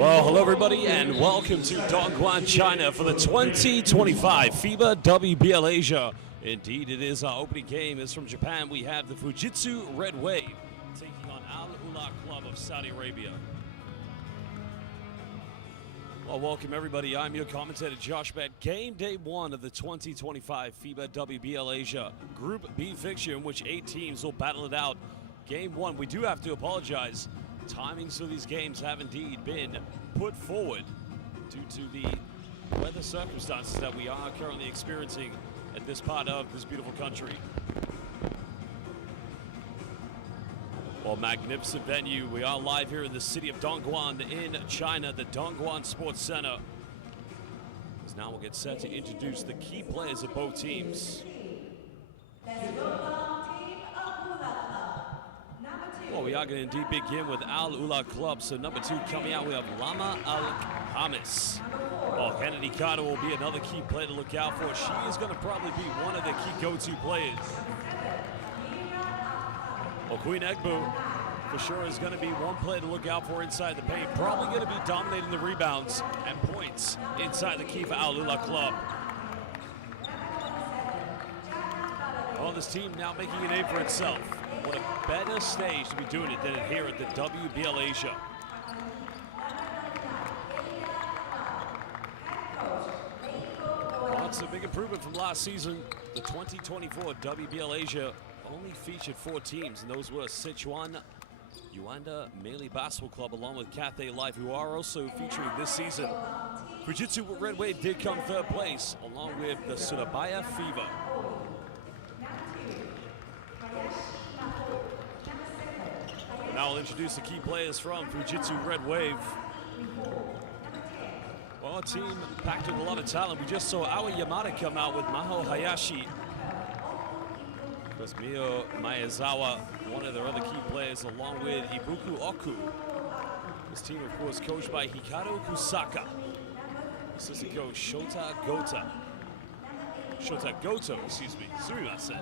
Well, hello everybody and welcome to Dongguan, China for the 2025 FIBA WBL Asia. Indeed, it is our opening game. It's from Japan. We have the Fujitsu Red Wave taking on Al Ula Club of Saudi Arabia. Well, welcome everybody. I'm your commentator, Josh Bett. Game day one of the 2025 FIBA WBL Asia Group B fixture, in which 8 teams will battle it out. Game one, we do have to apologize. Timings for these games have indeed been put forward due to the weather circumstances that we are currently experiencing at this part of this beautiful country. Well, magnificent venue. We are live here in the city of Dongguan in China, the Dongguan Sports Center. As now we'll get set to introduce the key players of both teams. Well, we are going to indeed begin with Al Ula Club. So number 2 coming out, we have Lama Al-Hamis. Well, Kennedy Carter will be another key player to look out for. She is going to probably be one of the key go-to players. Well, Queen Egbu for sure is going to be one player to look out for inside the paint. Probably going to be dominating the rebounds and points inside the key for Al Ula Club. Well, this team now making a name for itself. What a better stage to be doing it than here at the WBL Asia. Well, it's a big improvement from last season. The 2024 WBL Asia only featured 4 teams, and those were Sichuan, Yuanda, Melee Basketball Club, along with Cathay Life, who are also featuring this season. Fujitsu Red Wave did come 3rd place, along with the Surabaya FIBA. Now I'll introduce the key players from Fujitsu Red Wave. Well, a team packed with a lot of talent. We just saw Aoi Yamada come out with Maho Hayashi. Of course, Mio Maezawa, one of their other key players, along with Ibuku Oku. This team, of course, coached by Hikaru Kusaka. Assistant coach Shota Goto, excuse me. Sumimasen.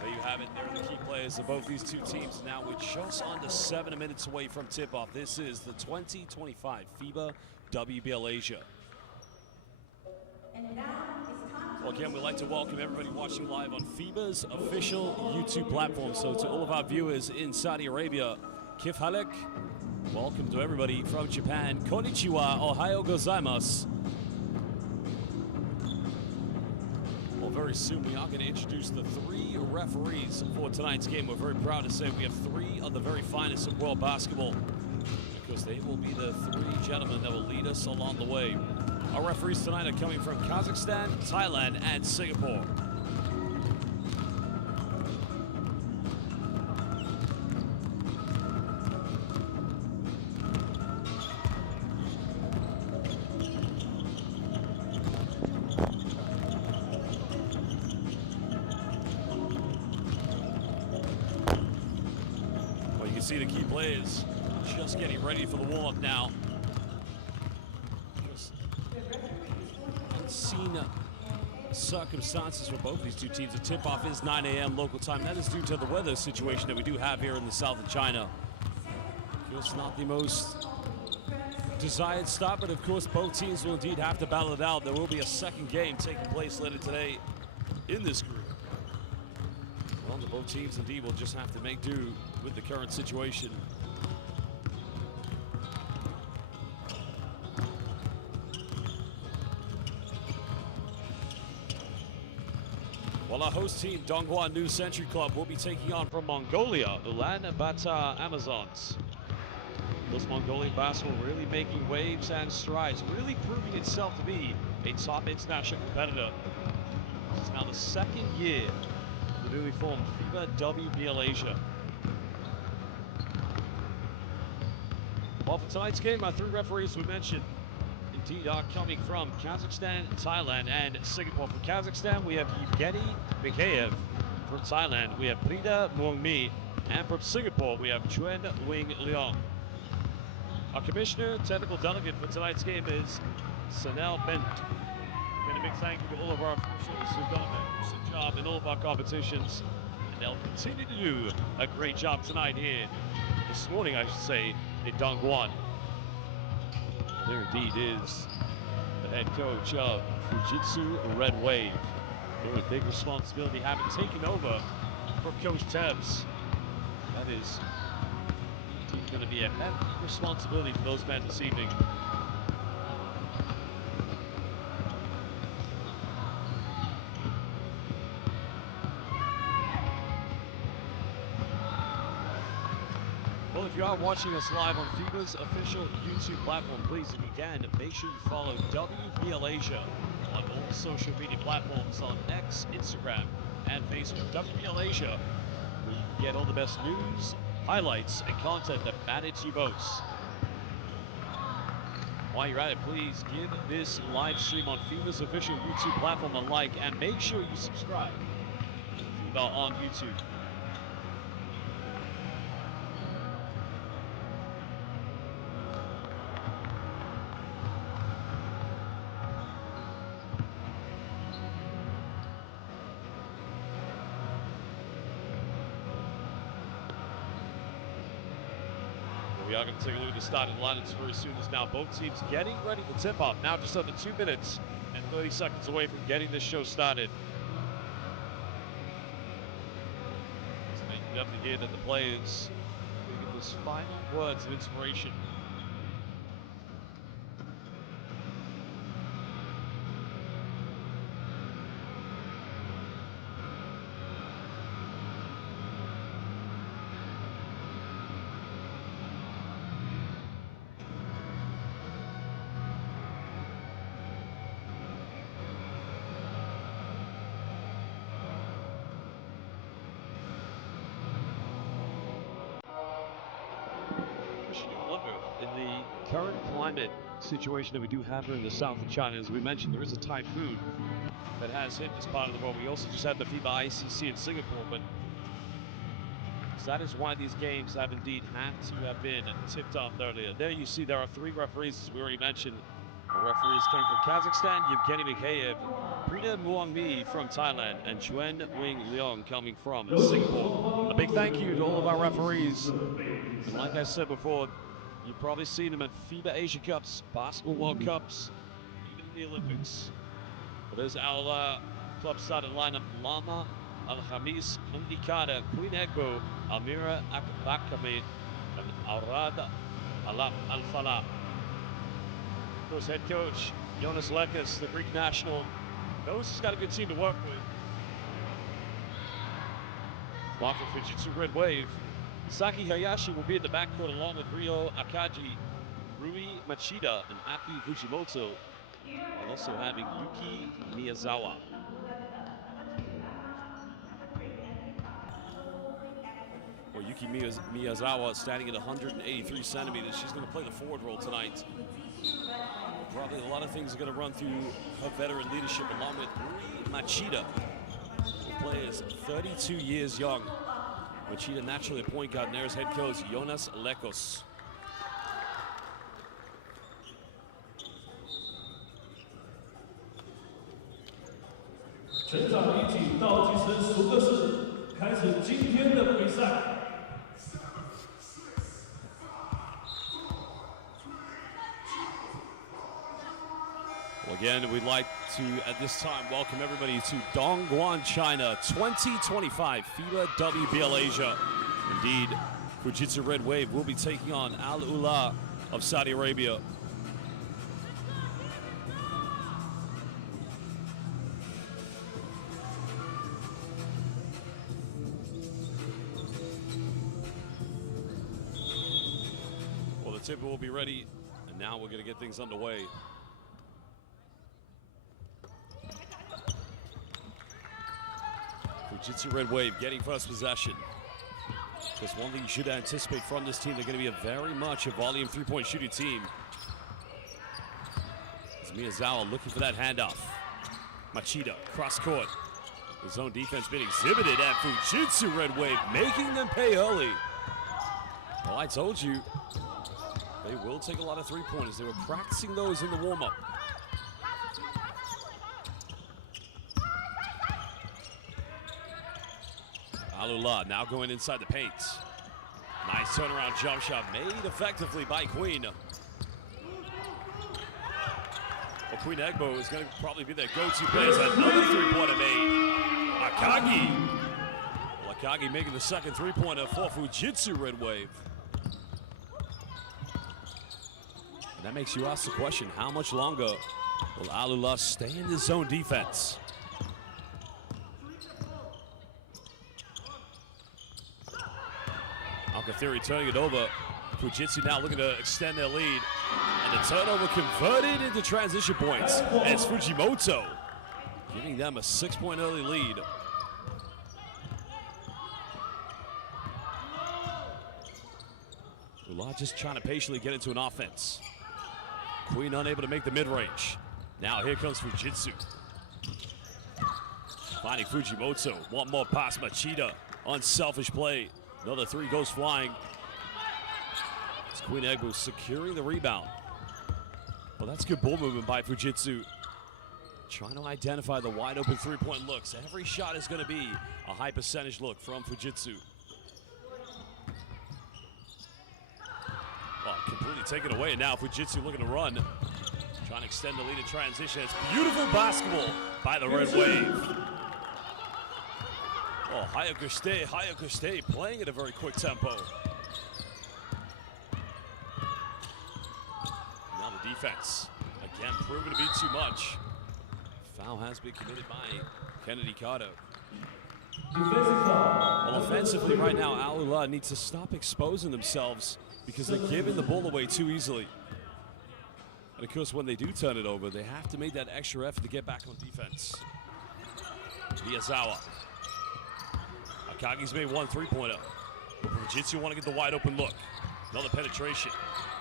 There you have it. There are the key players of both these two teams. Now we're just under 7 minutes away from tip-off. This is the 2025 FIBA WBL Asia. Well, again, we'd like to welcome everybody watching live on FIBA's official YouTube platform. So to all of our viewers in Saudi Arabia, Kif Halek, welcome to everybody from Japan. Konnichiwa, Ohayo gozaimasu. Very soon we are going to introduce the 3 referees for tonight's game. We're very proud to say we have 3 of the very finest of world basketball, because they will be the 3 gentlemen that will lead us along the way. Our referees tonight are coming from Kazakhstan, Thailand, and Singapore. See the key players just getting ready for the warm-up now. Just unseen circumstances for both these two teams. The tip-off is 9 a.m. local time. That is due to the weather situation that we do have here in the south of China. It's not the most desired start, but of course both teams will indeed have to battle it out. There will be a second game taking place later today in this group. Well, the both teams indeed will just have to make do with the current situation. Well, our host team, Dongguan New Century Club, will be taking on from Mongolia, Ulaanbaatar Amazons. This Mongolian basketball really making waves and strides, really proving itself to be a top international competitor. This is now the 2nd year of the newly formed FIBA WBL Asia. Well, for tonight's game, our 3 referees we mentioned indeed are coming from Kazakhstan, Thailand, and Singapore. From Kazakhstan, we have Evgeny Mikheyev. From Thailand, we have Prida Muangmi. And from Singapore, we have Chuen Wing Leong. Our commissioner, technical delegate for tonight's game is Sanel Bent. And a big thank you to all of our officials who've done a magnificent job in all of our competitions. And they'll continue to do a great job tonight here, this morning I should say, in Dongguan. There indeed is the head coach of Fujitsu Red Wave. With big responsibility having taken over from Coach Tebs. That is indeed going to be a heavy responsibility for those men this evening. Well, if you are watching us live on FIBA's official YouTube platform, please, if you can, make sure you follow WBL Asia on all social media platforms on X, Instagram, and Facebook. WBL Asia, where you can get all the best news, highlights, and content that matter to you most. While you're at it, please give this live stream on FIBA's official YouTube platform a like, and make sure you subscribe to FIBA on YouTube. We are going to take a look at the starting lineups very soon as now both teams getting ready for tip-off. Now just under 2 minutes and 30 seconds away from getting this show started. So you can definitely hear that the players will give those final words of inspiration. In the current climate situation that we do have here in the south of China, as we mentioned, there is a typhoon that has hit this part of the world. We also just had the FIBA ICC in Singapore, but that is why these games have indeed had to have been tipped off earlier. There you see there are 3 referees, as we already mentioned. The referees coming from Kazakhstan, Yevgeny Mikheyev, Prita Muangmi from Thailand, and Chuen Wing Leong coming from Singapore. A big thank you to all of our referees. And like I said before, you've probably seen them at FIBA Asia Cups, Basketball World Cups, even in the Olympics. But there's our club starting lineup: Lama, Al-Khamis, Mundikada, Queen Egbo, Almira Akbakame, and Aurad Al-Falah. Of course, head coach Jonas Lekas, the Greek national, knows he's got a good team to work with. While for Fujitsu Red Wave, Saki Hayashi will be in the backcourt along with Ryo Akaji, Rui Machida, and Aki Fujimoto, and also having Yuki Miyazawa. Well, Yuki Miyazawa standing at 183 centimeters. She's going to play the forward role tonight. Probably a lot of things are going to run through her veteran leadership, along with Rui Machida, who plays 32 years young. Machida naturally a point guard, and there's head coach Jonas Lekos. Well, again, we'd like to, at this time, welcome everybody to Dongguan, China 2025 FIBA WBL Asia. Indeed, Fujitsu Red Wave will be taking on Al Ula of Saudi Arabia. Well, the tip will be ready, and now we're going to get things underway. Fujitsu Red Wave getting first possession. Just one thing you should anticipate from this team, they're going to be a very much a volume three-point shooting team. It's Miyazawa looking for that handoff. Machida, cross court. The zone defense being exhibited at Fujitsu Red Wave, making them pay early. Well, I told you, they will take a lot of three-pointers. They were practicing those in the warm-up. Alula now going inside the paint. Nice turnaround jump shot made effectively by Queen. Well, Queen Egbo is going to probably be their go-to player. Another three-pointer made. Akagi. Well, Akagi making the second three-pointer for Fujitsu Red Wave. And that makes you ask the question, how much longer will Alula stay in his zone defense? Alcathiri turning it over. Fujitsu now looking to extend their lead. And the turnover converted into transition points. And it's Fujimoto giving them a 6-point early lead. Ula just trying to patiently get into an offense. Queen unable to make the mid-range. Now here comes Fujitsu. Finding Fujimoto. One more pass, Machida. Unselfish play. Another three goes flying. It's Queen Egbo securing the rebound. Well, that's good ball movement by Fujitsu. Trying to identify the wide open three-point looks. Every shot is going to be a high percentage look from Fujitsu. Oh, completely taken away. And now Fujitsu looking to run. Trying to extend the lead in transition. It's beautiful basketball by the Red Wave. Oh, Hayako State playing at a very quick tempo. Now the defense, again, proven to be too much. Foul has been committed by Kennedy Carter. Well, offensively right now, Alula needs to stop exposing themselves because they're giving the ball away too easily. And of course, when they do turn it over, they have to make that extra effort to get back on defense. Miyazawa. Akagi's made one three-pointer. Fujitsu want to get the wide open look. Another penetration.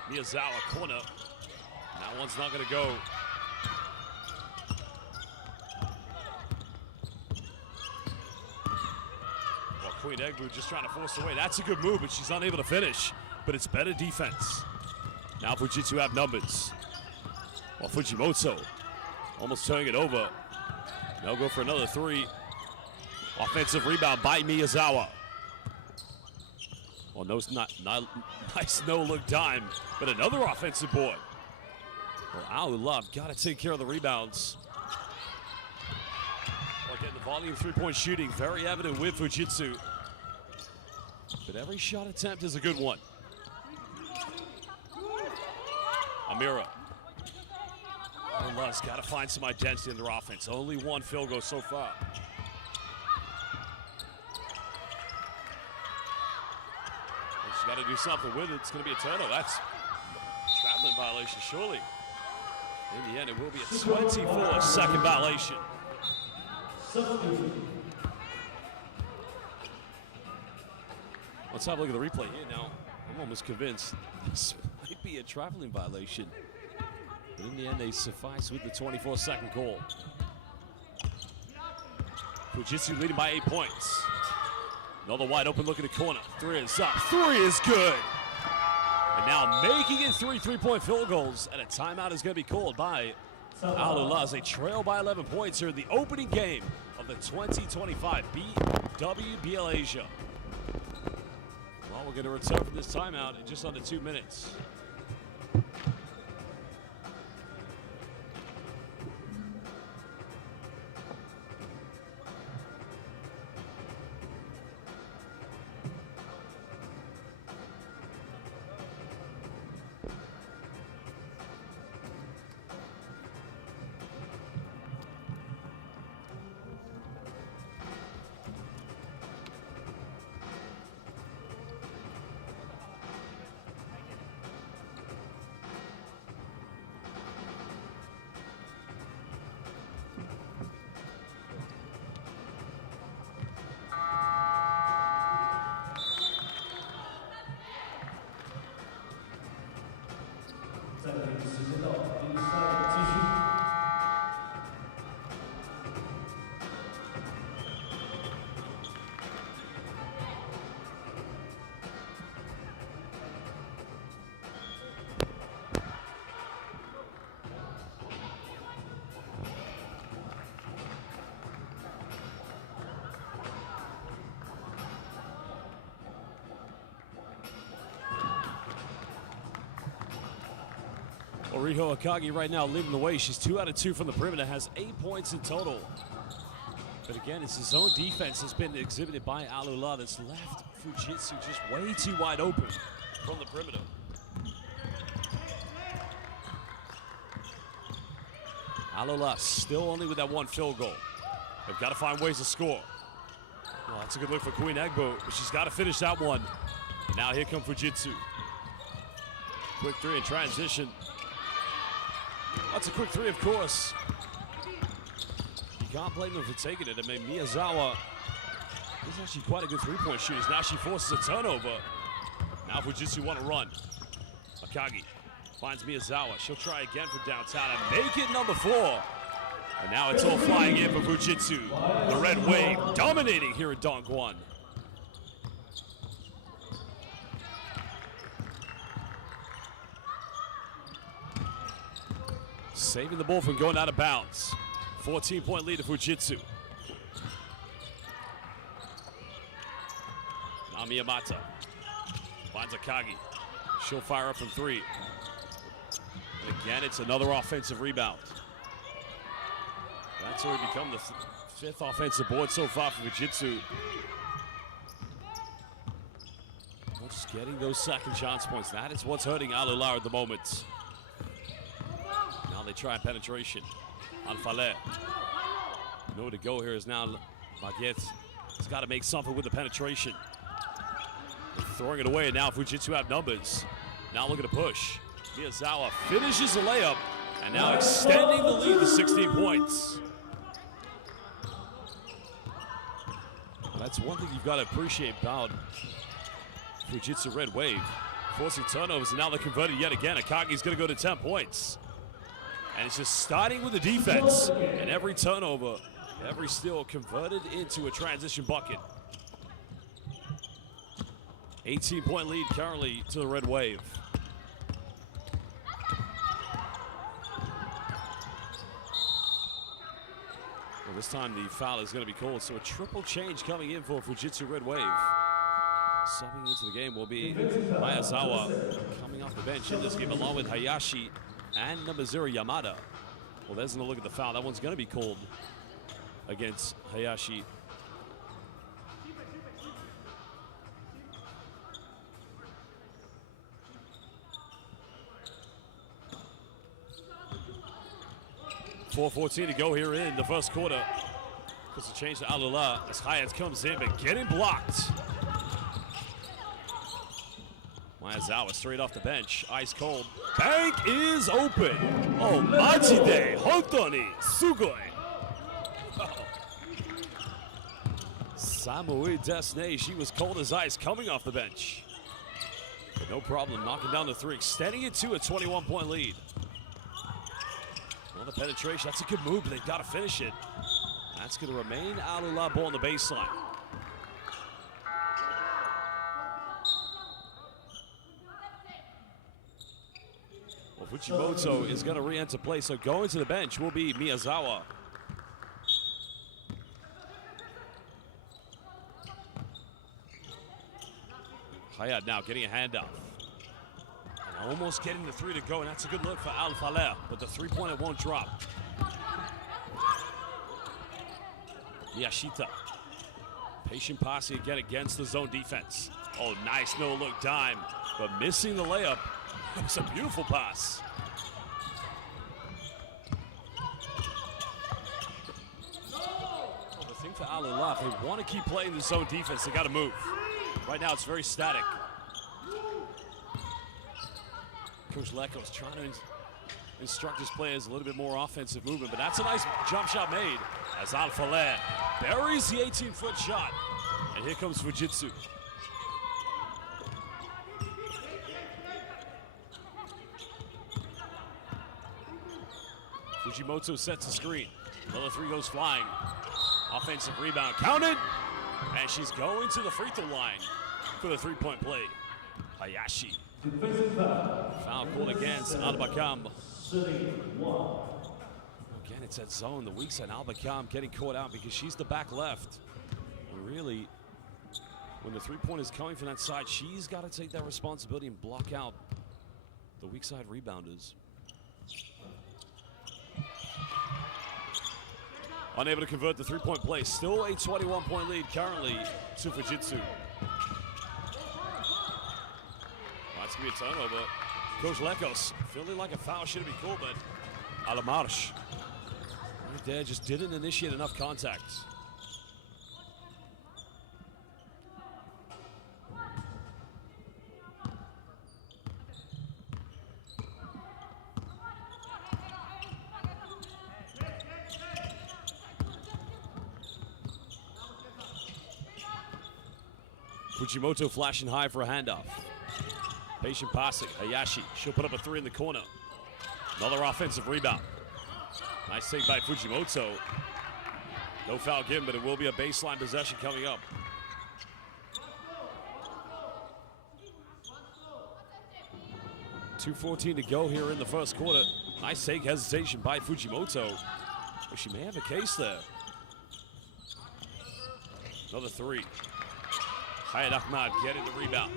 Miyazawa, corner. That one's not going to go. Well, Queen Egbo just trying to force away. That's a good move, but she's unable to finish. But it's better defense. Now Fujitsu have numbers. Well, Fujimoto almost turning it over. They'll go for another three. Offensive rebound by Miyazawa. Well, nice no-look dime, but another offensive board. Well, Alula got to take care of the rebounds. Well, getting the volume three-point shooting, very evident with Fujitsu. But every shot attempt is a good one. Amira. Alula's got to find some identity in their offense. Only one field goal so far. She's got to do something with it. It's going to be a turnover. That's a traveling violation, surely. In the end, it will be a 24-second violation. Let's have a look at the replay here now. I'm almost convinced this might be a traveling violation. But in the end, they suffice with the 24-second call. Fujitsu leading by 8 points. Another wide open look at the corner. Three is up. Three is good. And now making it three-point field goals. And a timeout is going to be called by Alula as they trail by 11 points here in the opening game of the 2025 WBL Asia. Well, we're going to return from this timeout in just under 2 minutes. Oriho Akagi right now leading the way. She's 2 out of 2 from the perimeter, has 8 points in total. But again, it's his own defense has been exhibited by Alula that's left Fujitsu just way too wide open from the perimeter. Alula still only with that 1 field goal. They've got to find ways to score. Well, that's a good look for Queen Egbo, but she's got to finish that one. And now here come Fujitsu. Quick 3 in transition. That's a quick 3, of course. You can't blame them for taking it. I mean, Miyazawa is actually quite a good 3-point shooter. Now she forces a turnover. Now Fujitsu want to run. Akagi finds Miyazawa. She'll try again from downtown and make it number 4. And now it's all flying in for Fujitsu. The red wave dominating here at Dongguan. Saving the ball from going out of bounds. 14-point lead to Fujitsu. Now Miyamata finds Akagi. She'll fire up from 3. And again, it's another offensive rebound. That's already become the 5th offensive board so far for Fujitsu. Just getting those second chance points. That is what's hurting Alula at the moment. Now they try penetration on Fallet. Nowhere to go here is now Baguette. He's got to make something with the penetration. They're throwing it away, and now Fujitsu have numbers. Now looking to push. Miyazawa finishes the layup, and now extending the lead to 16 points. That's one thing you've got to appreciate about Fujitsu Red Wave. Forcing turnovers, and now they're converted yet again. Akagi's going to go to 10 points. And it's just starting with the defense. And every turnover, every steal converted into a transition bucket. 18-point lead currently to the Red Wave. Well, this time the foul is going to be called, so a triple change coming in for Fujitsu Red Wave. Subbing into the game will be Miyazawa coming off the bench in this game, along with Hayashi and number 0 Yamada. Well, there's a look at the foul. That one's going to be called against Hayashi. .4:14 to go here in the first quarter. Puts a change to Alula as Hayat comes in, but getting blocked. Miyazawa straight off the bench, ice cold. Bank is open. Oh, Majide, Hontoni, Sugoi. Samui Desne, she was cold as ice coming off the bench. But no problem, knocking down the 3, extending it to a 21-point lead. Well, the penetration, that's a good move, but they've got to finish it. That's going to remain Alula ball on the baseline. Well, Fujimoto is going to re-enter play, so going to the bench will be Miyazawa. Hayat now getting a handoff. And almost getting the 3 to go, and that's a good look for Al Faleh, but the 3-pointer won't drop. Miyashita. Patient passing again against the zone defense. Oh, nice no-look dime, but missing the layup. It's a beautiful pass. Well, the thing for Alula, if they want to keep playing the zone defense, they got to move. Right now, it's very static. Coach Lecco is trying to instruct his players a little bit more offensive movement, but that's a nice jump shot made as Al Faleh buries the 18-foot shot. And here comes Fujitsu. Fujimoto sets the screen. Another 3 goes flying. Offensive rebound counted. And she's going to the free throw line for the 3-point play. Hayashi. Foul called against Albakam. Again, it's that zone, the weak side. Albakam getting caught out because she's the back left. And really, when the 3-point is coming from that side, she's got to take that responsibility and block out the weak side rebounders. Unable to convert the three-point play. Still a 21-point lead currently to Fujitsu. That's going to be a turnover. Coach Lekos feeling like a foul should be called, but Alamarsh right there just didn't initiate enough contact. Fujimoto flashing high for a handoff. Patient passing, Hayashi, she'll put up a three in the corner. Another offensive rebound. Nice take by Fujimoto. No foul given, but it will be a baseline possession coming up. .2:14 to go here in the first quarter. Nice take, hesitation by Fujimoto. Well, she may have a case there. Another three. Hayat Ahmad getting the rebound.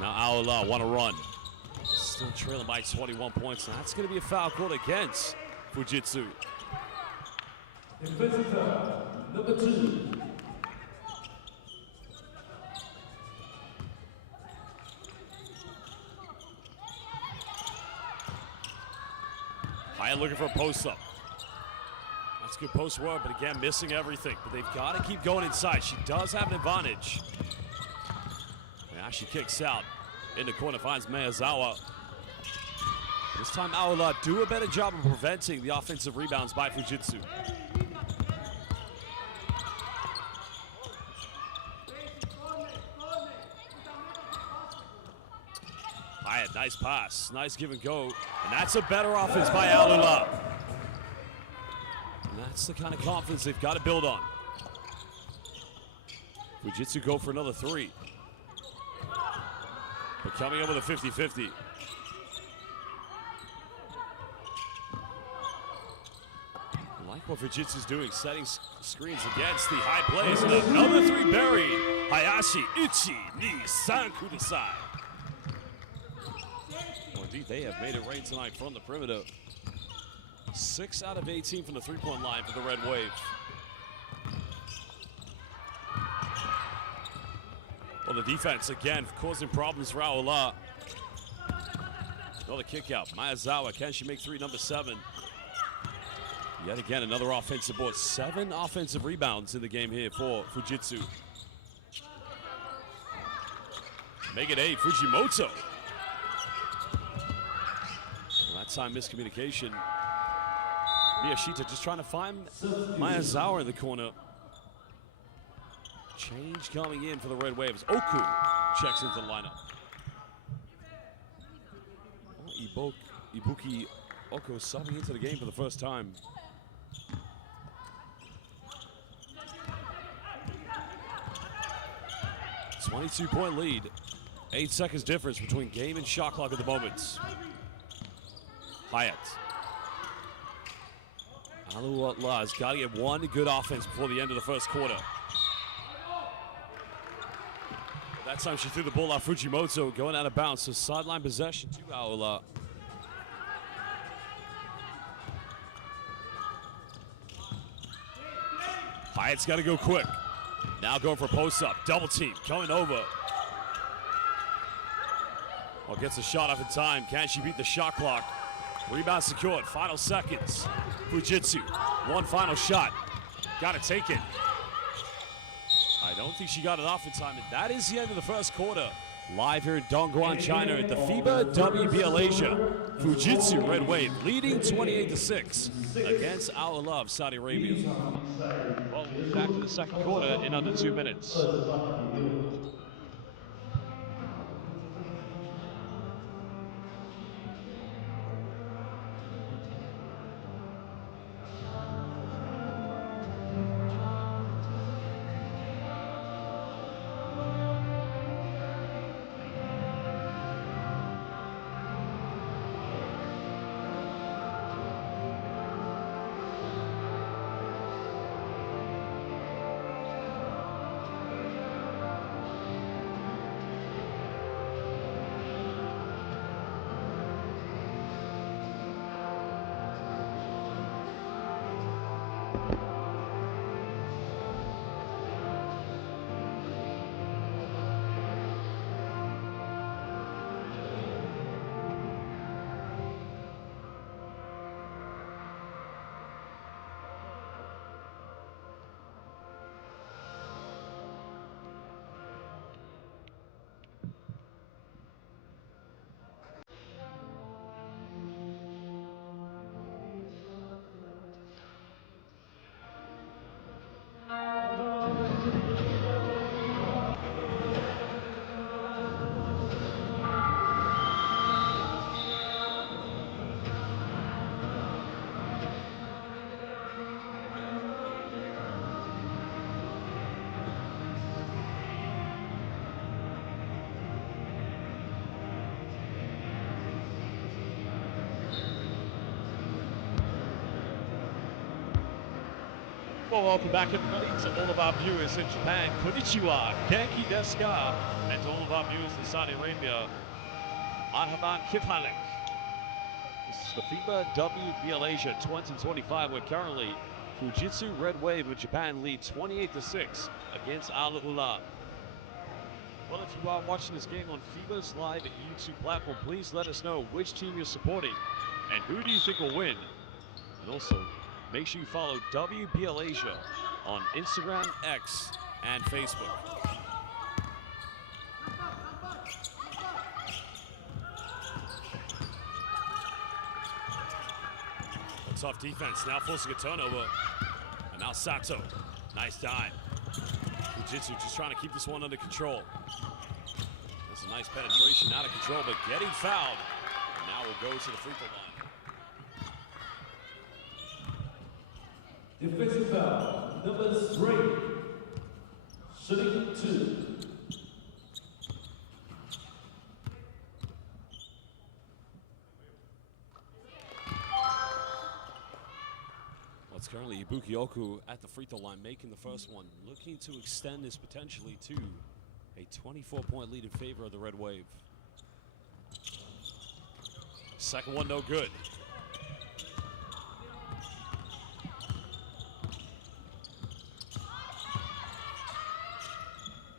Now Aola want to run. Still trailing by 21 points. Now that's going to be a foul called against Fujitsu. Number 2. Hayat looking for a post-up. That's good post work, but again, missing everything. But they've got to keep going inside. She does have an advantage. Now she kicks out. In the corner, finds Miyazawa. This time, Aola do a better job of preventing the offensive rebounds by Fujitsu. Hayat, nice pass, nice give and go. And that's a better offense by Aola. And that's the kind of confidence they've got to build on. Fujitsu go for another three. But coming up with a 50-50. I like what Fujitsu's doing, setting screens against the high plays. And another three buried. Hayashi, Ichi, ni, san kudasai. Well, indeed, they have made it rain tonight from the perimeter. 6 out of 18 from the three-point line for the Red Wave. Well, the defense, again, causing problems for Aola. Another kick out. Miyazawa, can she make three? Number 7. Yet again, another offensive board. 7 offensive rebounds in the game here for Fujitsu. Make it 8, Fujimoto. Well, that time, miscommunication. Miyashita just trying to find Miyazawa in the corner. Change coming in for the Red Waves. Oku checks into the lineup. Ibuki Oko subbing into the game for the first time. A 22-point lead. 8 seconds difference between game and shot clock at the moment. Hayat. Aola has got to get one good offense before the end of the first quarter. That time she threw the ball off Fujimoto, going out of bounds. So sideline possession to Aola. Hayat's got to go quick. Now going for post-up, double team, coming over. Well, gets a shot off in time. Can she beat the shot clock? Rebound secured, final seconds. Fujitsu, one final shot. Got to take it. I don't think she got it off in time, and that is the end of the first quarter. Live here in Dongguan, China at the FIBA WBL Asia. Fujitsu Red Wave leading 28-6 against Aola of Saudi Arabia. Well, we'll be back to the second quarter in under 2 minutes. Well, welcome back, everybody, to all of our viewers in Japan. Konnichiwa, Genki desu ka? And to all of our viewers in Saudi Arabia, Marhaban kifhalik. This is the FIBA WBL Asia 2025, where currently Fujitsu Red Wave of Japan lead 28-6 against Al Ula. Well, if you are watching this game on FIBA's live YouTube platform, please let us know which team you're supporting and who do you think will win. And also, make sure you follow WBL Asia on Instagram, X, and Facebook. A tough defense, now forcing a turnover. And now Sato, nice dive. Fujitsu just trying to keep this one under control. That's a nice penetration, out of control, but getting fouled. And now we'll go to the free throw line. Defensive foul, number 3. Shooting 2. It's currently Ibuki Oku at the free throw line, making the first one, looking to extend this potentially to a 24-point lead in favor of the Red Wave. Second one, no good.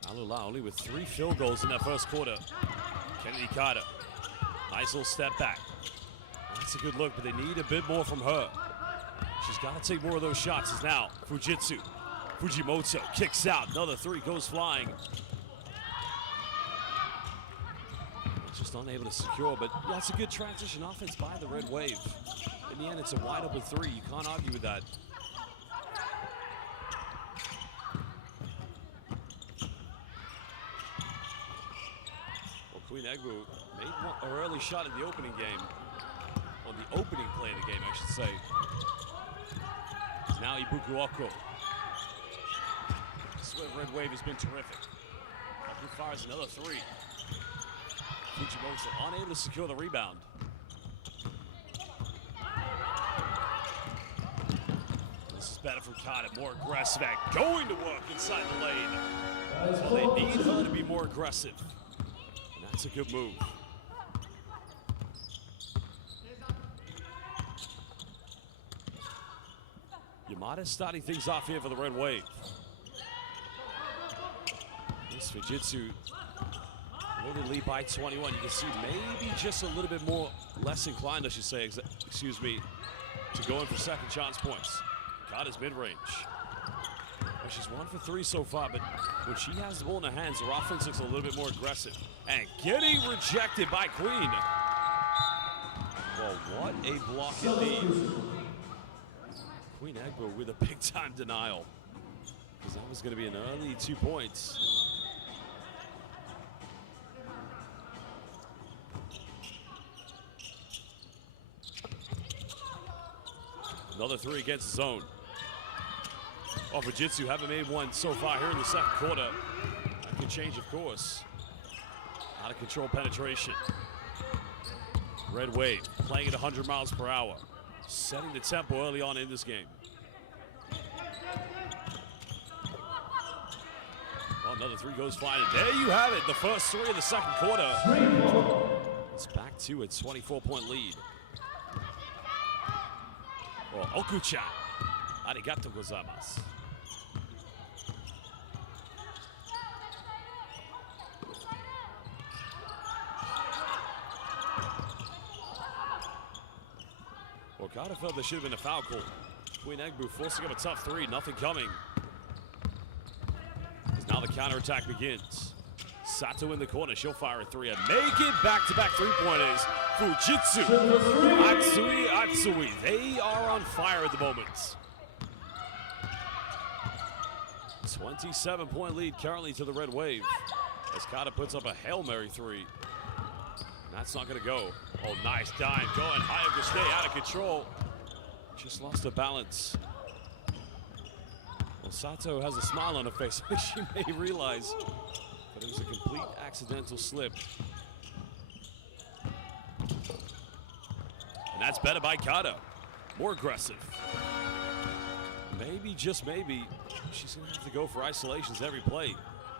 Alula only with 3 field goals in that first quarter. Kennedy Carter, nice little step back. That's a good look, but they need a bit more from her. She's got to take more of those shots. As now Fujitsu, Fujimoto kicks out. Another 3 goes flying. Just unable to secure, but yeah, it's a good transition offense by the Red Wave. In the end, it's a wide open 3. You can't argue with that. Well, Queen Egbu made an early shot in the opening game. On the opening play of the game, I should say. Now Ibuku Oku. This Red Wave has been terrific. Oku fires another 3. Fujimoto unable to secure the rebound. This is better from Kata, more aggressive at going to work inside the lane. So they need her to be more aggressive. And that's a good move. Yamada starting things off here for the Red Wave. This Fujitsu loaded lead by 21. You can see maybe just a little bit more, less inclined, I should say, excuse me, to go in for second chance points. Got his mid-range. Well, she's 1 for 3 so far, but when she has the ball in her hands, her offense looks a little bit more aggressive. And getting rejected by Queen. Well, what a block indeed. Queen Egbo with a big-time denial, because that was going to be an early 2 points. Another 3 against the zone. Oh, Fujitsu haven't made one so far here in the second quarter. That could change, of course. Out of control penetration. Red Wave playing at 100 miles per hour. Setting the tempo early on in this game. Well, another 3 goes flying. And there you have it, the first 3 of the second quarter. It's back to a 24-point lead. Well, Oku-chan, arigato gozaimasu. Well, Carter felt there should have been a foul call. Queen Egbu forcing up a tough 3, nothing coming. As now the counterattack begins. Sato in the corner, she'll fire a 3 and make it back-to-back 3-pointers. Fujitsu, Atsui, they are on fire at the moment. 27-point lead currently to the Red Wave. As Kata puts up a Hail Mary 3. That's not going to go. Oh, nice dive. Going high up to stay out of control. Just lost her balance. Well, Sato has a smile on her face. She may realize that it was a complete accidental slip. And that's better by Kata. More aggressive. maybe, just maybe, she's going to have to go for isolations every play.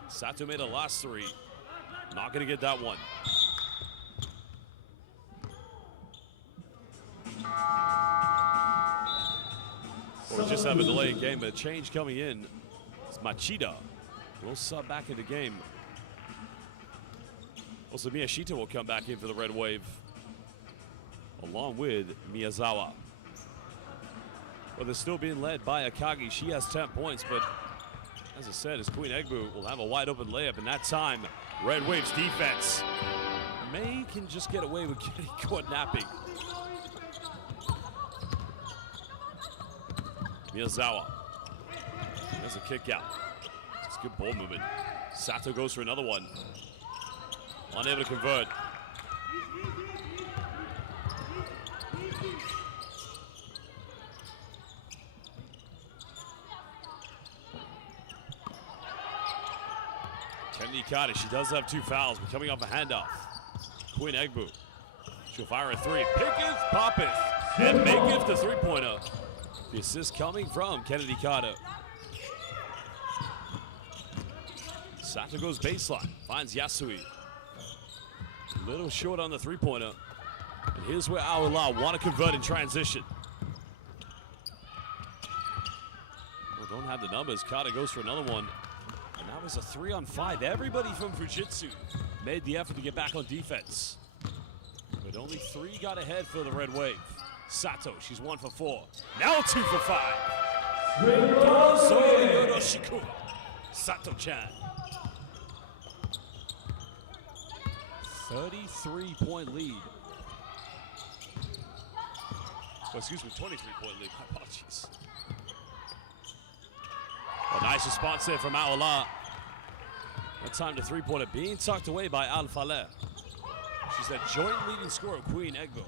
Sato made the last 3. Not going to get that one. Or just have a delayed game, but a change coming in. It's Machida. Will sub back into game. Also, Miyashita will come back in for the Red Wave, along with Miyazawa. Well, they're still being led by Akagi. She has 10 points, but as I said, as Queen Egbu will have a wide open layup, and that time, Red Wave's defense can just get away with getting caught napping. Miyazawa. There's a kick out. It's good ball movement. Sato goes for another one. Unable to convert. Kennedy Carter, she does have 2 fouls, but coming off a handoff. Queen Egbu. She'll fire a 3. Pickens, Pappas, and Maketh the 3-pointer. The assist coming from Kennedy Carter. Sato goes baseline, finds Yasui. A little short on the 3-pointer. And here's where Aola want to convert in transition. Well, don't have the numbers. Carter goes for another one. And that was a 3-on-5. Everybody from Fujitsu made the effort to get back on defense. But only 3 got ahead for the Red Wave. Sato, she's 1 for 4. Now 2 for 5. Yoroshiku. Sato-chan. 33-point lead. Oh, excuse me, 23-point lead. My apologies. A nice response there from Aola. That time the 3-pointer being tucked away by Al-Faleh. She's that joint leading scorer of Queen Egbo.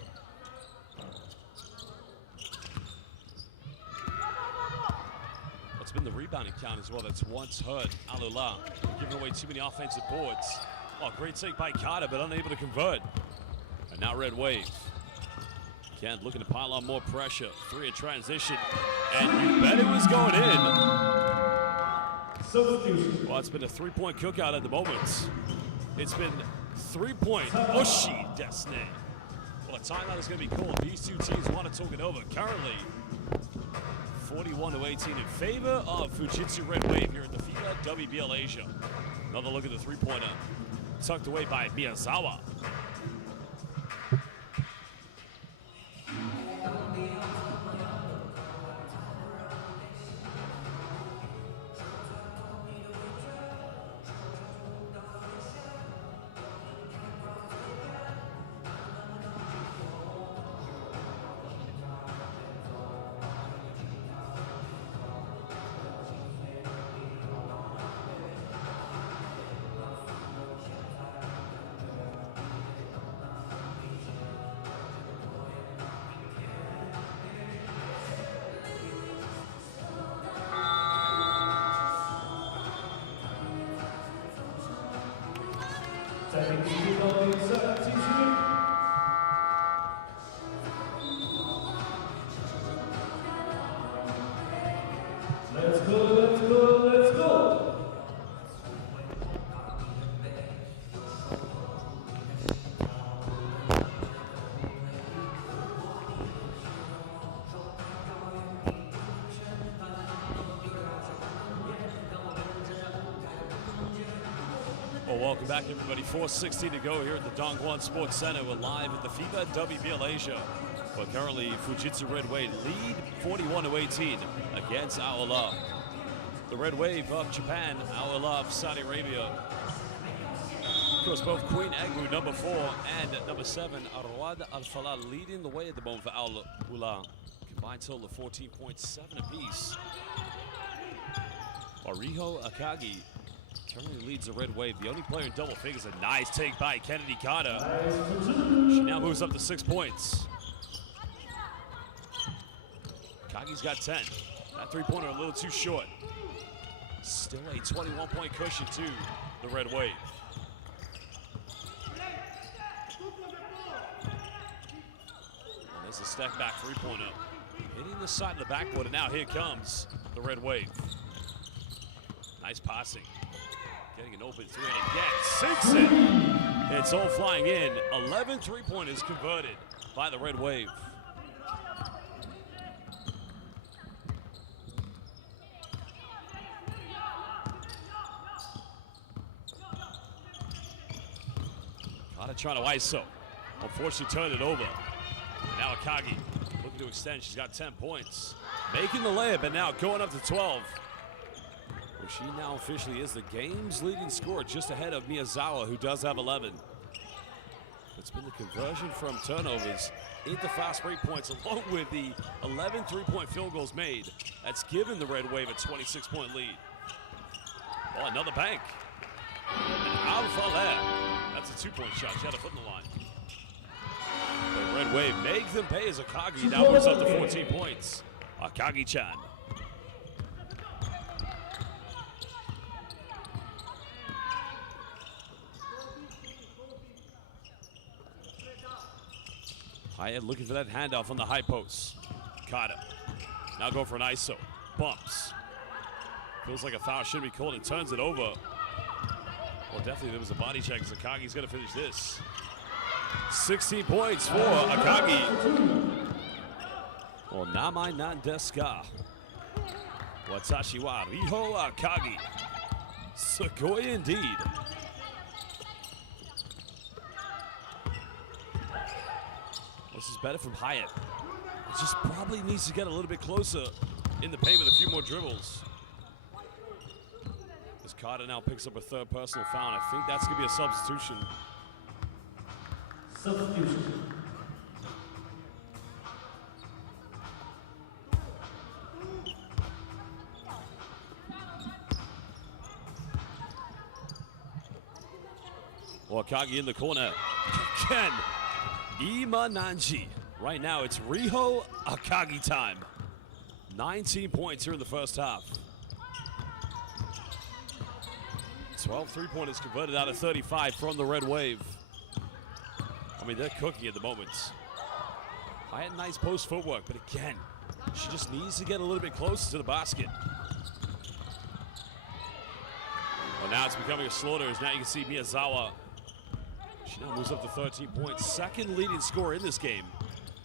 It's been the rebounding count as well that's once hurt Aola, giving away too many offensive boards. Oh, great take by Carter, but unable to convert. And now Red Wave. Kent looking to pile on more pressure. 3 in transition. And you bet it was going in. Well, it's been a 3-point cookout at the moment. It's been 3-point Oshi Desne. Well, a timeout is going to be called. These 2 teams want to talk it over. Currently, 41-18 in favor of Fujitsu Red Wave here at the FIBA WBL Asia. Another look at the 3-pointer. Tucked away by Miyazawa. Let's go, let's go, let's go! Well, welcome back, everybody. 4:16 to go here at the Dongguan Sports Center. We're live at the FIBA WBL Asia. But currently, Fujitsu Red Wave lead 41-18 against Aola. The Red Wave of Japan, Aola of Saudi Arabia. Of course, both Queen Egbu, number 4, and number 7, Arwad Al-Faleh, leading the way at the moment for Aola. Combined total of 14.7 apiece. Ariho Akagi currently leads the Red Wave. The only player in double figures. A nice take by Kennedy Carter. She now moves up to 6 points. Kagi's got 10. That 3-pointer a little too short. Still a 21-point cushion to the Red Wave. And there's a step back 3-pointer. Hitting the side of the backboard, and now here comes the Red Wave. Nice passing. Getting an open three and again. Sinks it. It's all flying in. 11 three-pointers converted by the Red Wave. Kata trying to ISO. Unfortunately turned it over. Now Akagi looking to extend. She's got 10 points. Making the layup and now going up to 12. Well, she now officially is the game's leading scorer, just ahead of Miyazawa, who does have 11. It's been the conversion from turnovers into fast break points, along with the 11 three-point field goals made. That's given the Red Wave a 26-point lead. Oh, another bank. And Alpha there. That's a two-point shot. She had a foot in the line. The Red Wave make them pay as Akagi now moves up to 14 points. Akagi-chan. Hyatt looking for that handoff on the high post. Kata. Now go for an ISO. Bumps. Feels like a foul shouldn't be called and turns it over. Well, definitely there was a body check as Akagi's going to finish this. 16 points for Akagi. Well, namai nan desu ka. Watashi wa Riho Akagi. Sugoi indeed. This is better from Hyatt. It just probably needs to get a little bit closer in the paint with a few more dribbles. As Carter now picks up a third personal foul, I think that's going to be a substitution. Substitution. Akagi in the corner. Again. Imananji. Right now, it's Riho Akagi time. 19 points here in the first half. 12 three-pointers converted out of 35 from the Red Wave. I mean, they're cooking at the moment. I had nice post footwork, but again, she just needs to get a little bit closer to the basket. Well, now it's becoming a slaughter, as now you can see Miyazawa. She now moves up to 13 points. Second leading scorer in this game.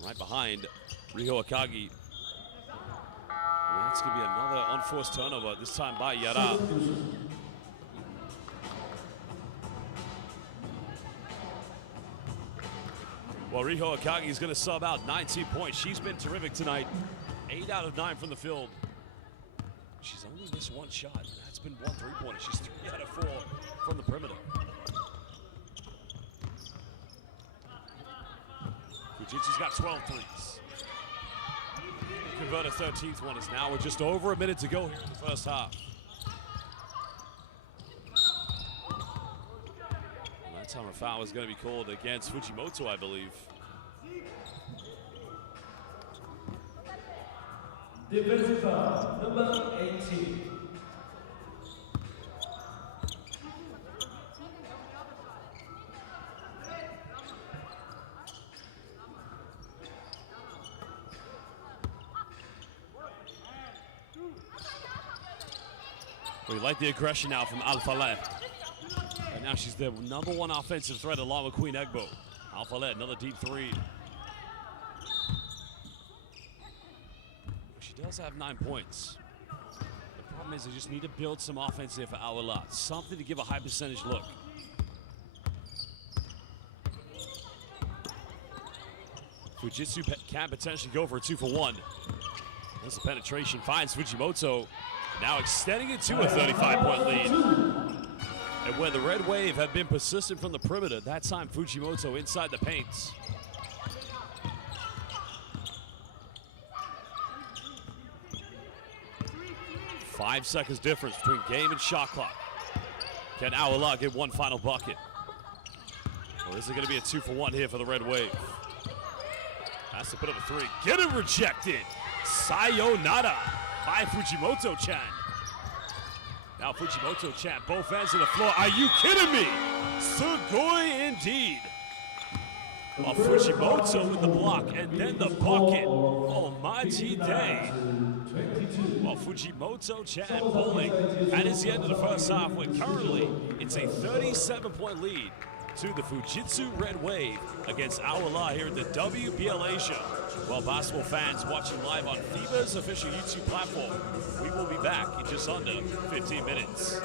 Right behind Riho Akagi. And that's going to be another unforced turnover, this time by Yara. Well, Riho Akagi is going to sub out 19 points. She's been terrific tonight. 8 out of 9 from the field. She's only missed one shot, and that's been one three-pointer. She's 3 out of 4 from the perimeter. Fujitsu's got 12 threes. Convert a 13th one, is now with just over a minute to go here in the first half. And that time a foul is going to be called against Fujimoto, I believe. Defensive foul, number 18. We like the aggression now from Alphaleh. And now she's the #1 offensive threat along with Queen Egbo. Alphaleh, another deep three. She does have 9 points. The problem is they just need to build some offense here for Awala. Something to give a high percentage look. Fujitsu can potentially go for a 2-for-1. There's the penetration, finds Fujimoto. Now extending it to a 35-point lead. And where the Red Wave have been persistent from the perimeter, that time Fujimoto inside the paint. Five seconds difference between game and shot clock. Can Awala get one final bucket? Or is it going to be a 2-for-1 here for the Red Wave? Has to put up a three. Get it rejected. Sayonara by Fujimoto-chan. Now Fujimoto-chan, both ends of the floor. Are you kidding me? Sugoi indeed. Well, Fujimoto with the block and then the bucket. Almighty day. Well, Fujimoto Chan bowling, and it's the end of the first half where currently it's a 37-point lead to the Fujitsu Red Wave against Awala here at the WBLA show. Well, basketball fans watching live on FIBA's official YouTube platform, we will be back in just under 15 minutes.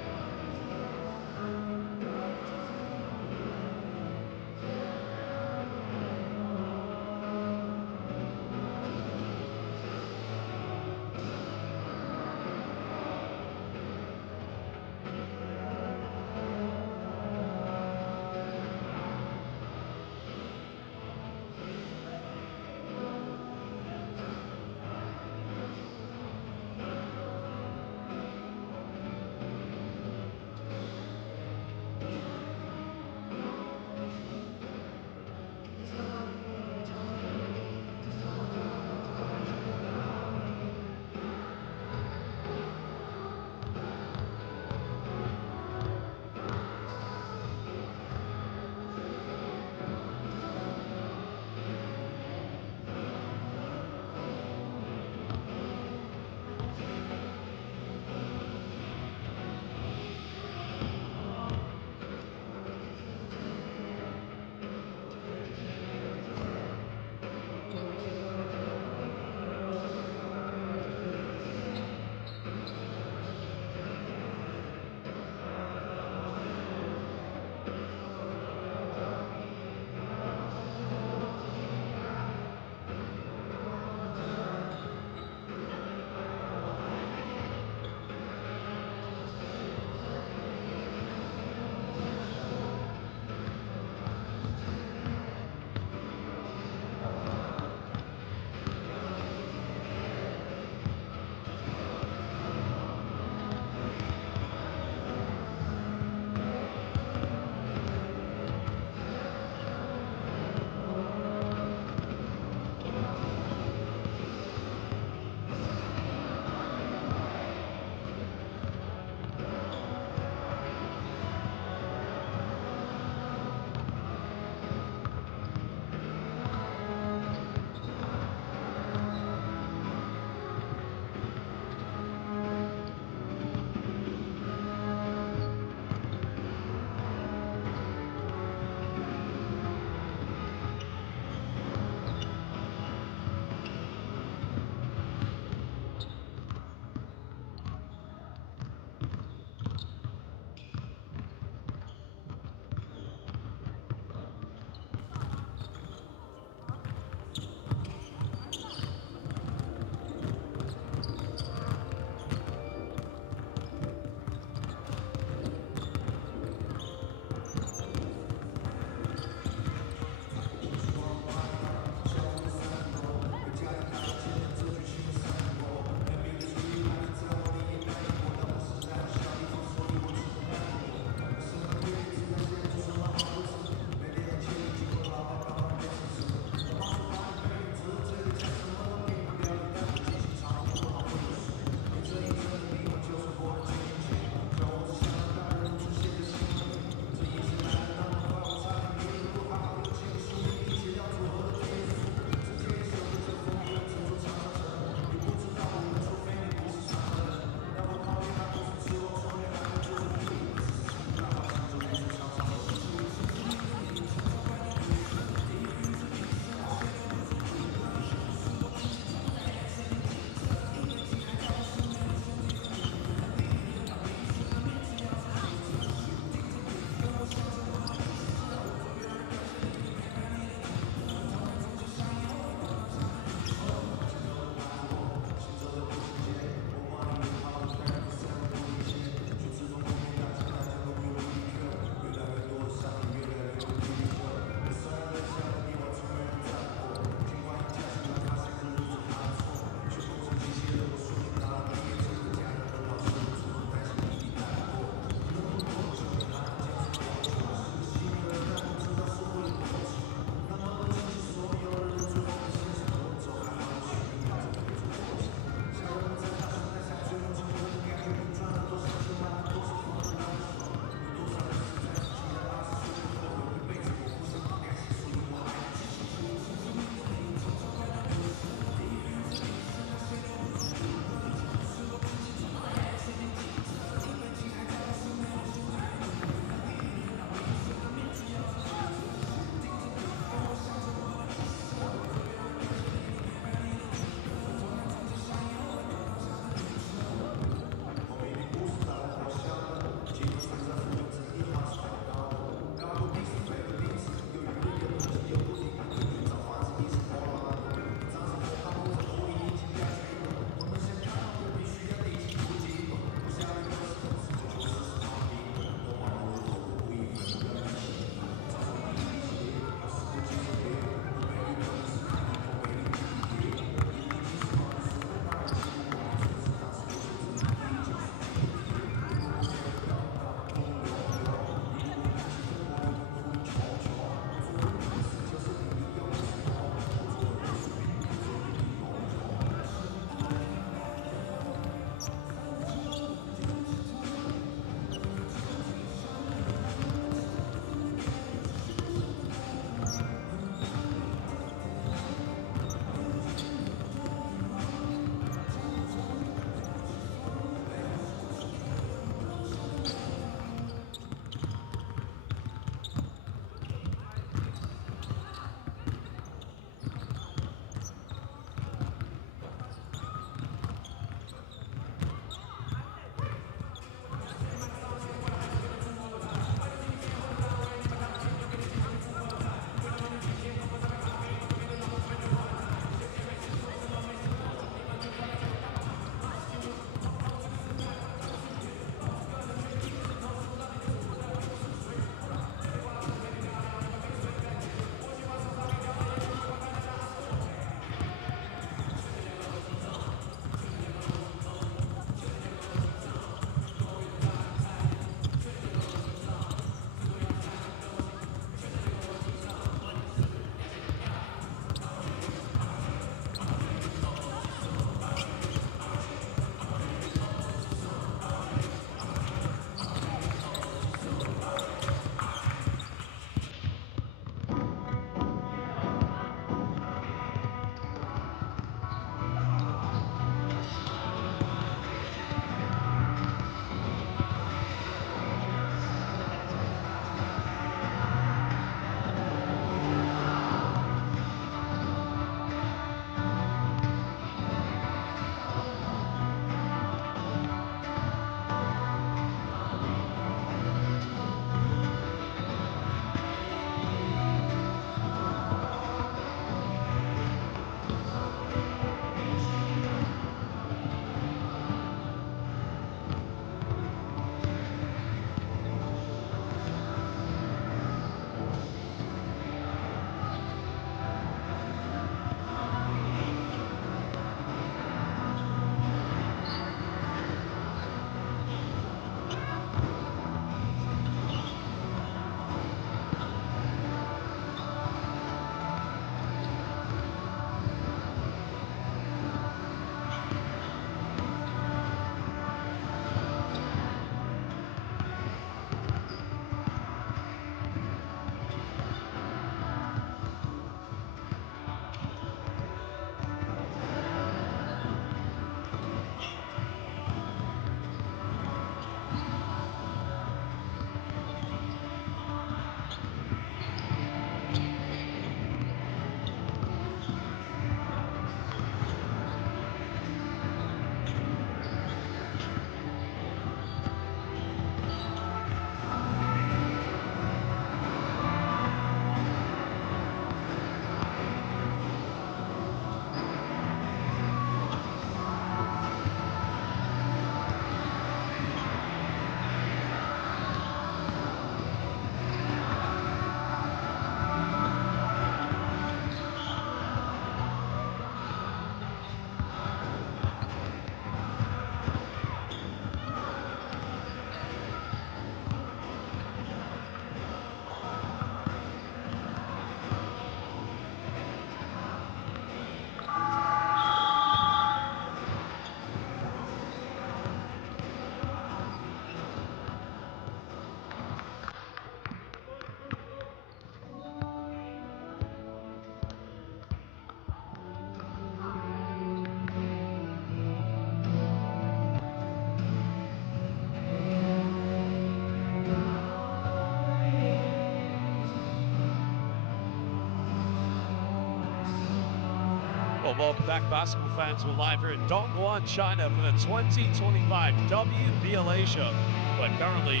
Well, welcome back, basketball fans. We're live here in Dongguan, China for the 2025 WBL Asia. But currently,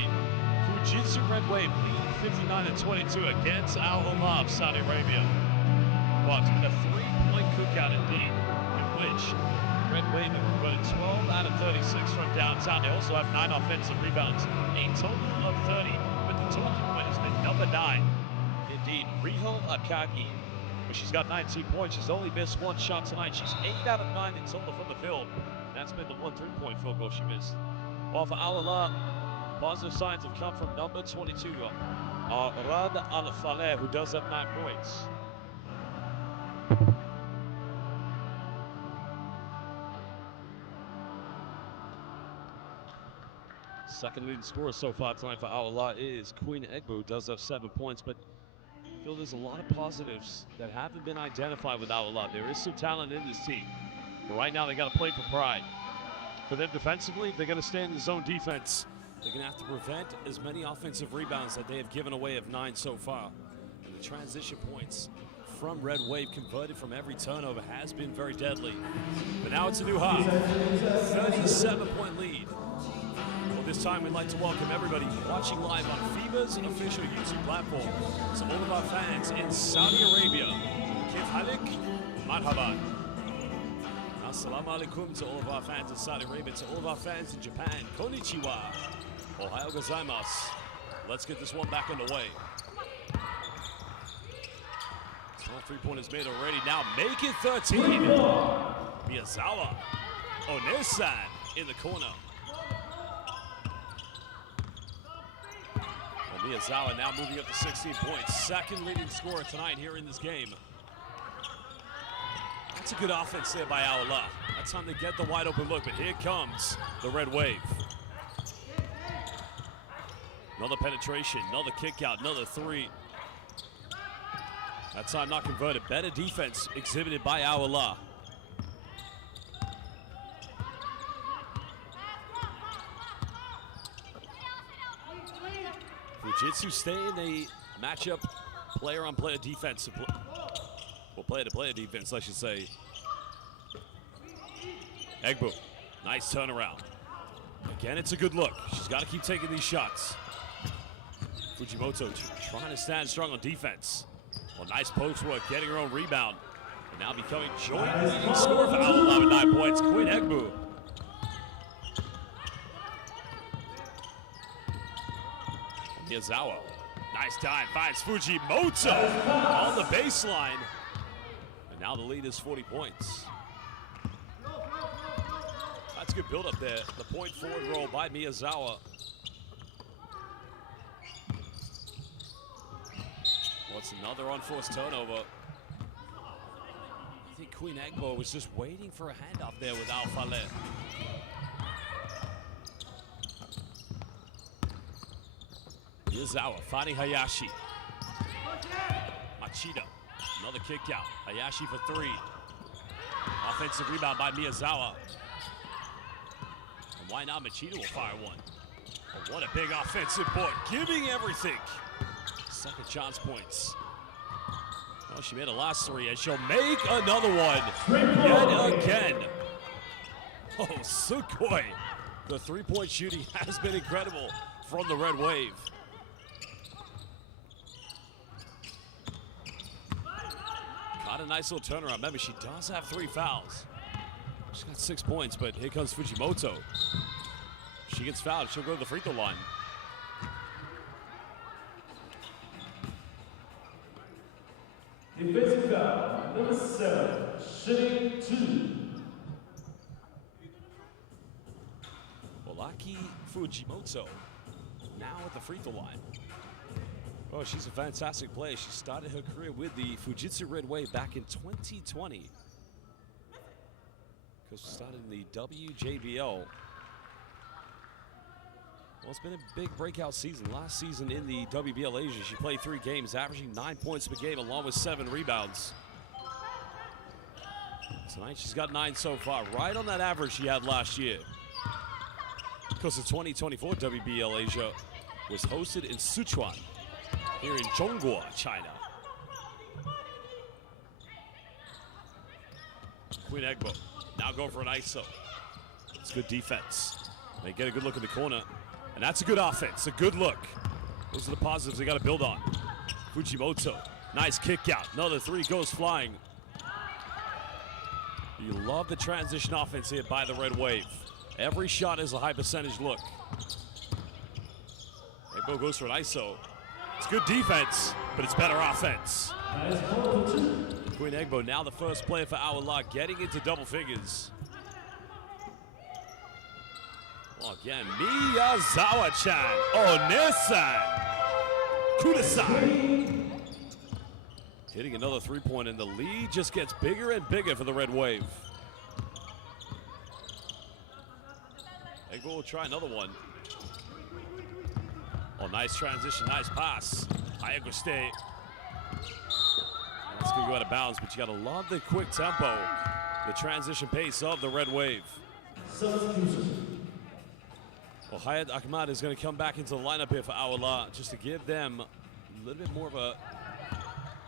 Fujitsu Red Wave lead 59-22 against Al Hilal of Saudi Arabia. But in a three-point cookout indeed, in which Red Wave have converted 12 out of 36 from downtown. They also have 9 offensive rebounds, a total of 30. But the talking point has been number 9, indeed, Riho Akagi. She's got 19 points. She's only missed 1 shot tonight. She's 8 out of 9 in total from the field. That's been the 1 3-point field goal she missed. While for Al Hilal, positive signs have come from number 22, Rad Al-Faleh, who does have 9 points. Second leading scorer so far tonight for Al Hilal is Queen Egbo, who does have 7 points, but I feel there's a lot of positives that haven't been identified with Al Hilal. There is some talent in this team, but right now they got to play for pride. For them defensively, they're going to stay in the zone defense. They're going to have to prevent as many offensive rebounds that they have given away of 9 so far. And the transition points from Red Wave converted from every turnover has been very deadly. But now it's a new high, 37-point lead. Well, this time we'd like to welcome everybody watching live on FIBA's official YouTube platform. So all of our fans in Saudi Arabia, Kif Halik, Marhaban. Assalamu alaikum to all of our fans in Saudi Arabia, to all of our fans in Japan, Konnichiwa, Ohayou gozaimasu. Let's get this one back underway. 3-pointers made already, now make it 13. Miyazawa, Onesan in the corner. Miyazawa now moving up to 16 points. Second leading scorer tonight here in this game. That's a good offense there by Al Hilal. That's time to get the wide open look, but here comes the Red Wave. Another penetration, another kick out, another 3. That time not converted. Better defense exhibited by Al Hilal. Fujitsu stay in a matchup player-on-player defense. Well, player-to-player defense, I should say. Egbo, nice turnaround. Again, it's a good look. She's got to keep taking these shots. Fujimoto trying to stand strong on defense. Well, nice post work, getting her own rebound. And now becoming joint leading scorer for Al Hilal with 9 points, Queen Egbo. Miyazawa, nice time, finds Fujimoto on the baseline. And now the lead is 40 points. That's a good build up there. The point forward roll by Miyazawa. Well, it's another unforced turnover. I think Queen Egbo was just waiting for a handoff there with Al-Faleh. Miyazawa finding Hayashi. Machida, another kick out. Hayashi for 3. Offensive rebound by Miyazawa. And why not? Machida will fire one. Oh, what a big offensive board, giving everything. Second chance points. Well, she made a last 3, and she'll make another one yet again. Oh, Sukhoi. The 3-point shooting has been incredible from the Red Wave. Got a nice little turnaround. Remember, she does have 3 fouls. She's got 6 points, but here comes Fujimoto. She gets fouled, she'll go to the free throw line. Defensive foul, number 7, shooting 2. Olaki Fujimoto now at the free throw line. Oh, she's a fantastic player. She started her career with the Fujitsu Red Wave back in 2020. Because she started in the WJBL. Well, it's been a big breakout season. Last season in the WBL Asia, she played 3 games, averaging 9 points per game along with 7 rebounds. Tonight she's got 9 so far, right on that average she had last year. Because the 2024 WBL Asia was hosted in Sichuan, here in Zhongguo, China. Queen Egbo now going for an ISO. It's good defense. They get a good look in the corner, and that's a good offense, a good look. Those are the positives they got to build on. Fujimoto, nice kick out. Another three goes flying. You love the transition offense here by the Red Wave. Every shot is a high percentage look. Egbo goes for an ISO. It's good defense, but it's better offense. Queen Egbo now the first player for our lot getting into double figures. Well, again, Miyazawa-chan, Onesan, Kudasai. Hitting another three-point, and the lead just gets bigger and bigger for the Red Wave. Egbo will try another one. Oh, nice transition, nice pass. Ayaguste. That's gonna go out of bounds, but you gotta love the quick tempo, the transition pace of the Red Wave. Well, Hayat Ahmad is gonna come back into the lineup here for Awala just to give them a little bit more of a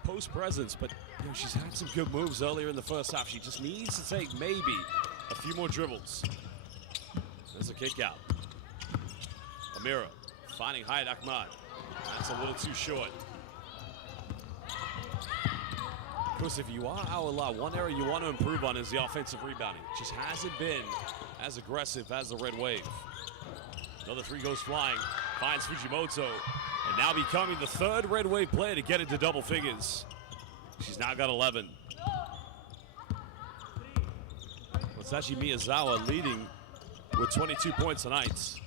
post presence, but you know, she's had some good moves earlier in the first half. She just needs to take maybe a few more dribbles. There's a kick out. Amira finding Hayat Ahmad. That's a little too short. Of course, if you are Awala, one area you want to improve on is the offensive rebounding. It just hasn't been as aggressive as the Red Wave. Another three goes flying, finds Fujimoto, and now becoming the third Red Wave player to get into double figures. She's now got 11. Well, it's actually Miyazawa leading with 22 points tonight.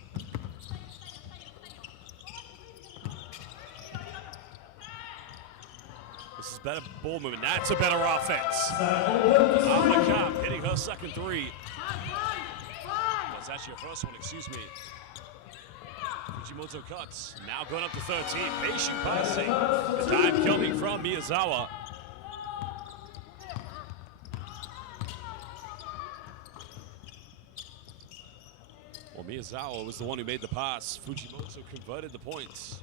This is better ball movement. That's a better offense. Ahmad hitting her second three. That's actually her first one, excuse me. Fujimoto cuts, now going up to 13, patient passing. The time coming from Miyazawa. Well, Miyazawa was the one who made the pass. Fujimoto converted the points.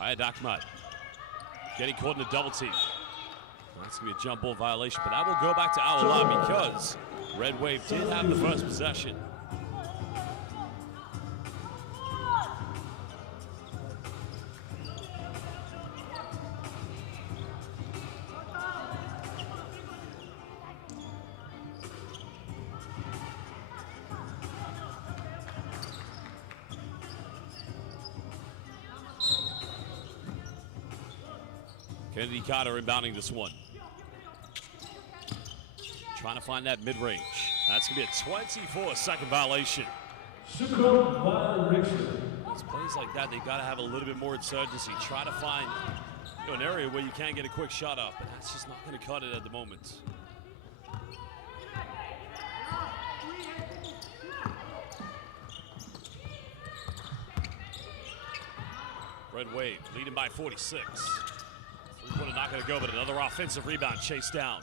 Hayat Ahmad getting caught in a double team. That's going to be a jump ball violation, but that will go back to Awala because Red Wave did have the first possession. Kennedy Carter inbounding this one. Trying to find that mid-range. That's going to be a 24-second violation. It's plays like that, they've got to have a little bit more insurgency. Try to find an area where you can get a quick shot up, but that's just not going to cut it at the moment. Red Wave leading by 46. Three-pointer not going to go, but another offensive rebound chased down.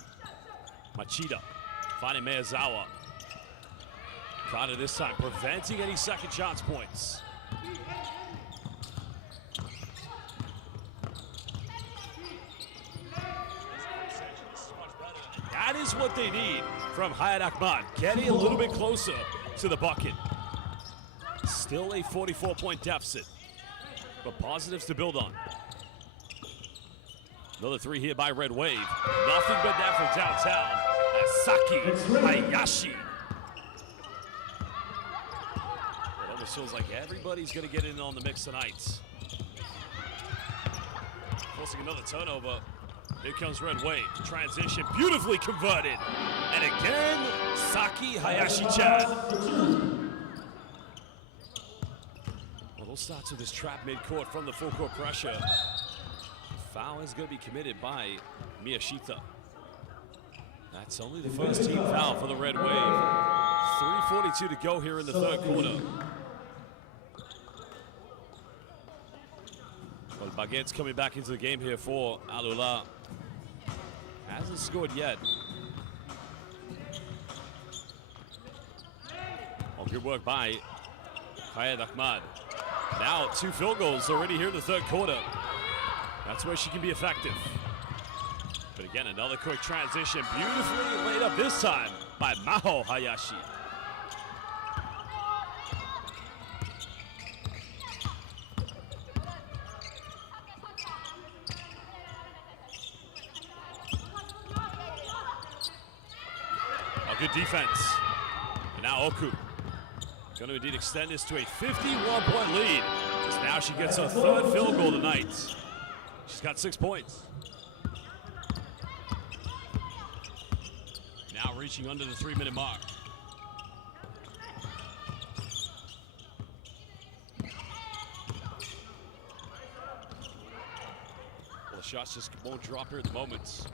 Machida finding Miyazawa. Carter this time preventing any second chance points. That is what they need from Hayat Ahmad. Getting a little bit closer to the bucket. Still a 44-point deficit, but positives to build on. Another three here by Red Wave. Nothing but that from downtown. Asaki Hayashi. It almost feels like everybody's going to get in on the mix tonight. Forcing another turnover. Here comes Red Wave. Transition beautifully converted. And again, Saki Hayashi-chan. Well, those starts with this trap mid-court from the full court pressure. Foul is going to be committed by Miyashita. That's only the first team foul for the Red Wave. 3:42 to go here in the third quarter. Well, Baguette's coming back into the game here for Alula. Hasn't scored yet. Oh, good work by Hayat Ahmad. Now 2 field goals already here in the third quarter. That's where she can be effective. But again, another quick transition, beautifully laid up this time by Maho Hayashi. A good defense. And now Oku going to indeed extend this to a 51-point lead. As now she gets her third field goal tonight. She's got 6 points. Now reaching under the 3-minute mark. Well, the shots just won't drop here at the moment.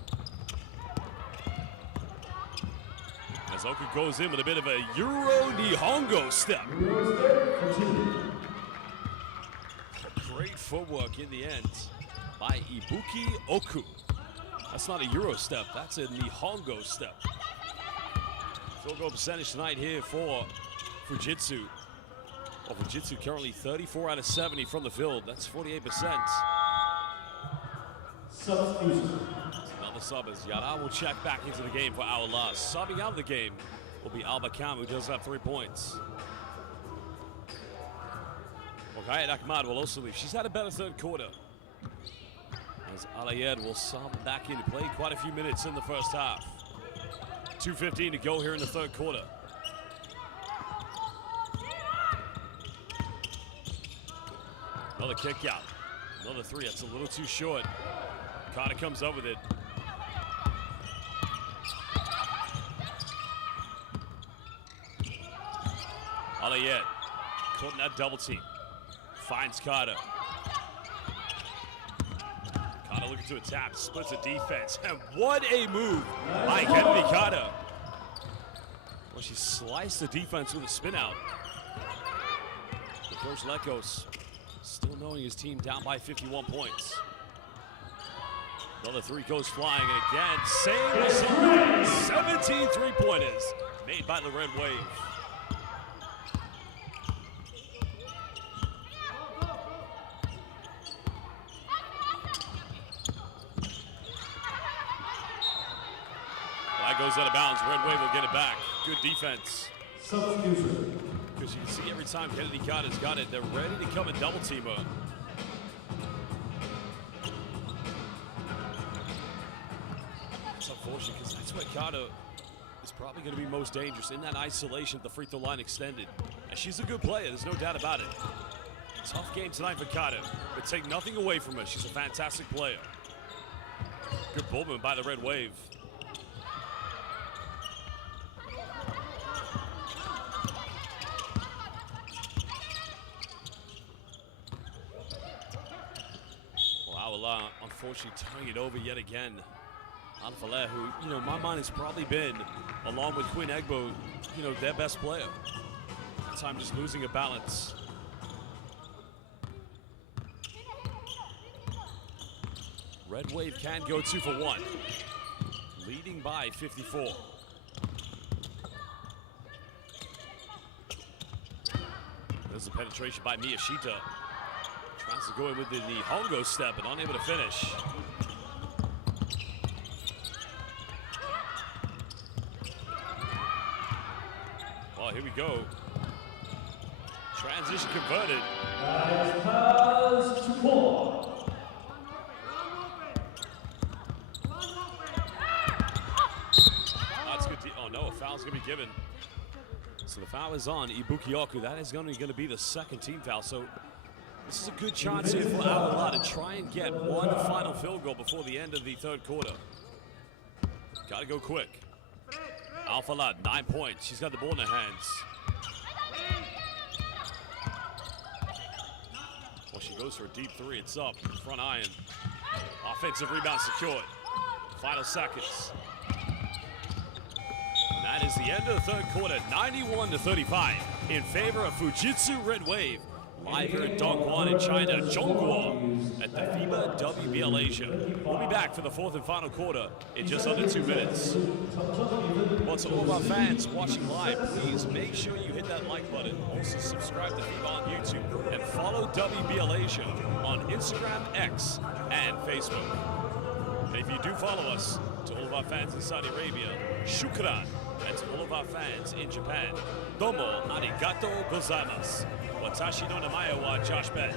As Oku goes in with a bit of a Euro Nihongo step. Great footwork in the end by Ibuki Oku. That's not a Euro step, that's a Nihongo step. Field goal percentage tonight here for Fujitsu. Well, Fujitsu currently 34 out of 70 from the field. That's 48%. Substitution. Another sub as Yara will check back into the game for our loss. Subbing out of the game will be Albakam, who does have 3 points. Okayed Ahmad will also leave. She's had a better third quarter. As Alayed will sub back in. Played quite a few minutes in the first half. 2:15 to go here in the third quarter. Another kick out. Another 3. That's a little too short. Carter comes up with it. Alayed caught in that double team. Finds Carter. Carter looking to attack, splits the defense. And what a move by Kennedy Carter. Well, she sliced the defense with a spin out. But Coach Lekos still knowing his team down by 51 points. Another 3 goes flying, and again, same result. 17 3-pointers made by the Red Wave. That goes out of bounds. Red Wave will get it back. Good defense. Substitution. Because you can see every time Kennedy Carter's got it, they're ready to come and double team her. It's unfortunate because that's where Carter is probably going to be most dangerous in that isolation at the free throw line extended. And she's a good player, there's no doubt about it. Tough game tonight for Carter, but take nothing away from her. She's a fantastic player. Good ball movement by the Red Wave. Unfortunately tying it over yet again. Anfaleh, who, my mind has probably been, along with Quinn Egbo, their best player. That time just losing a balance. Red Wave can go 2 for 1. Leading by 54. There's the penetration by Miyashita. Tries to go in with the Nihongo step, but unable to finish. Well, here we go. Transition converted. Pass to 4. That's good. Oh no, a foul's gonna be given. So the foul is on Ibuki Oku. That is going to be the second team foul. So this is a good chance here for Awala to try and get one final field goal before the end of the third quarter. Got to go quick. Alfalad, 9 points. She's got the ball in her hands. Well, she goes for a deep 3. It's up. Front iron. Offensive rebound secured. Final seconds. And that is the end of the third quarter. 91-35 in favor of Fujitsu Red Wave. Live here in Dongguan in China, Zhongguo at the FIBA WBL Asia. We'll be back for the fourth and final quarter in just under 2 minutes. Well, to all of our fans watching live, please make sure you hit that like button. Also subscribe to FIBA on YouTube and follow WBL Asia on Instagram, X, and Facebook. And if you do follow us, to all of our fans in Saudi Arabia, shukran. And to all of our fans in Japan, domo arigato gozaimasu. Watashi no namae wa Josh Ben.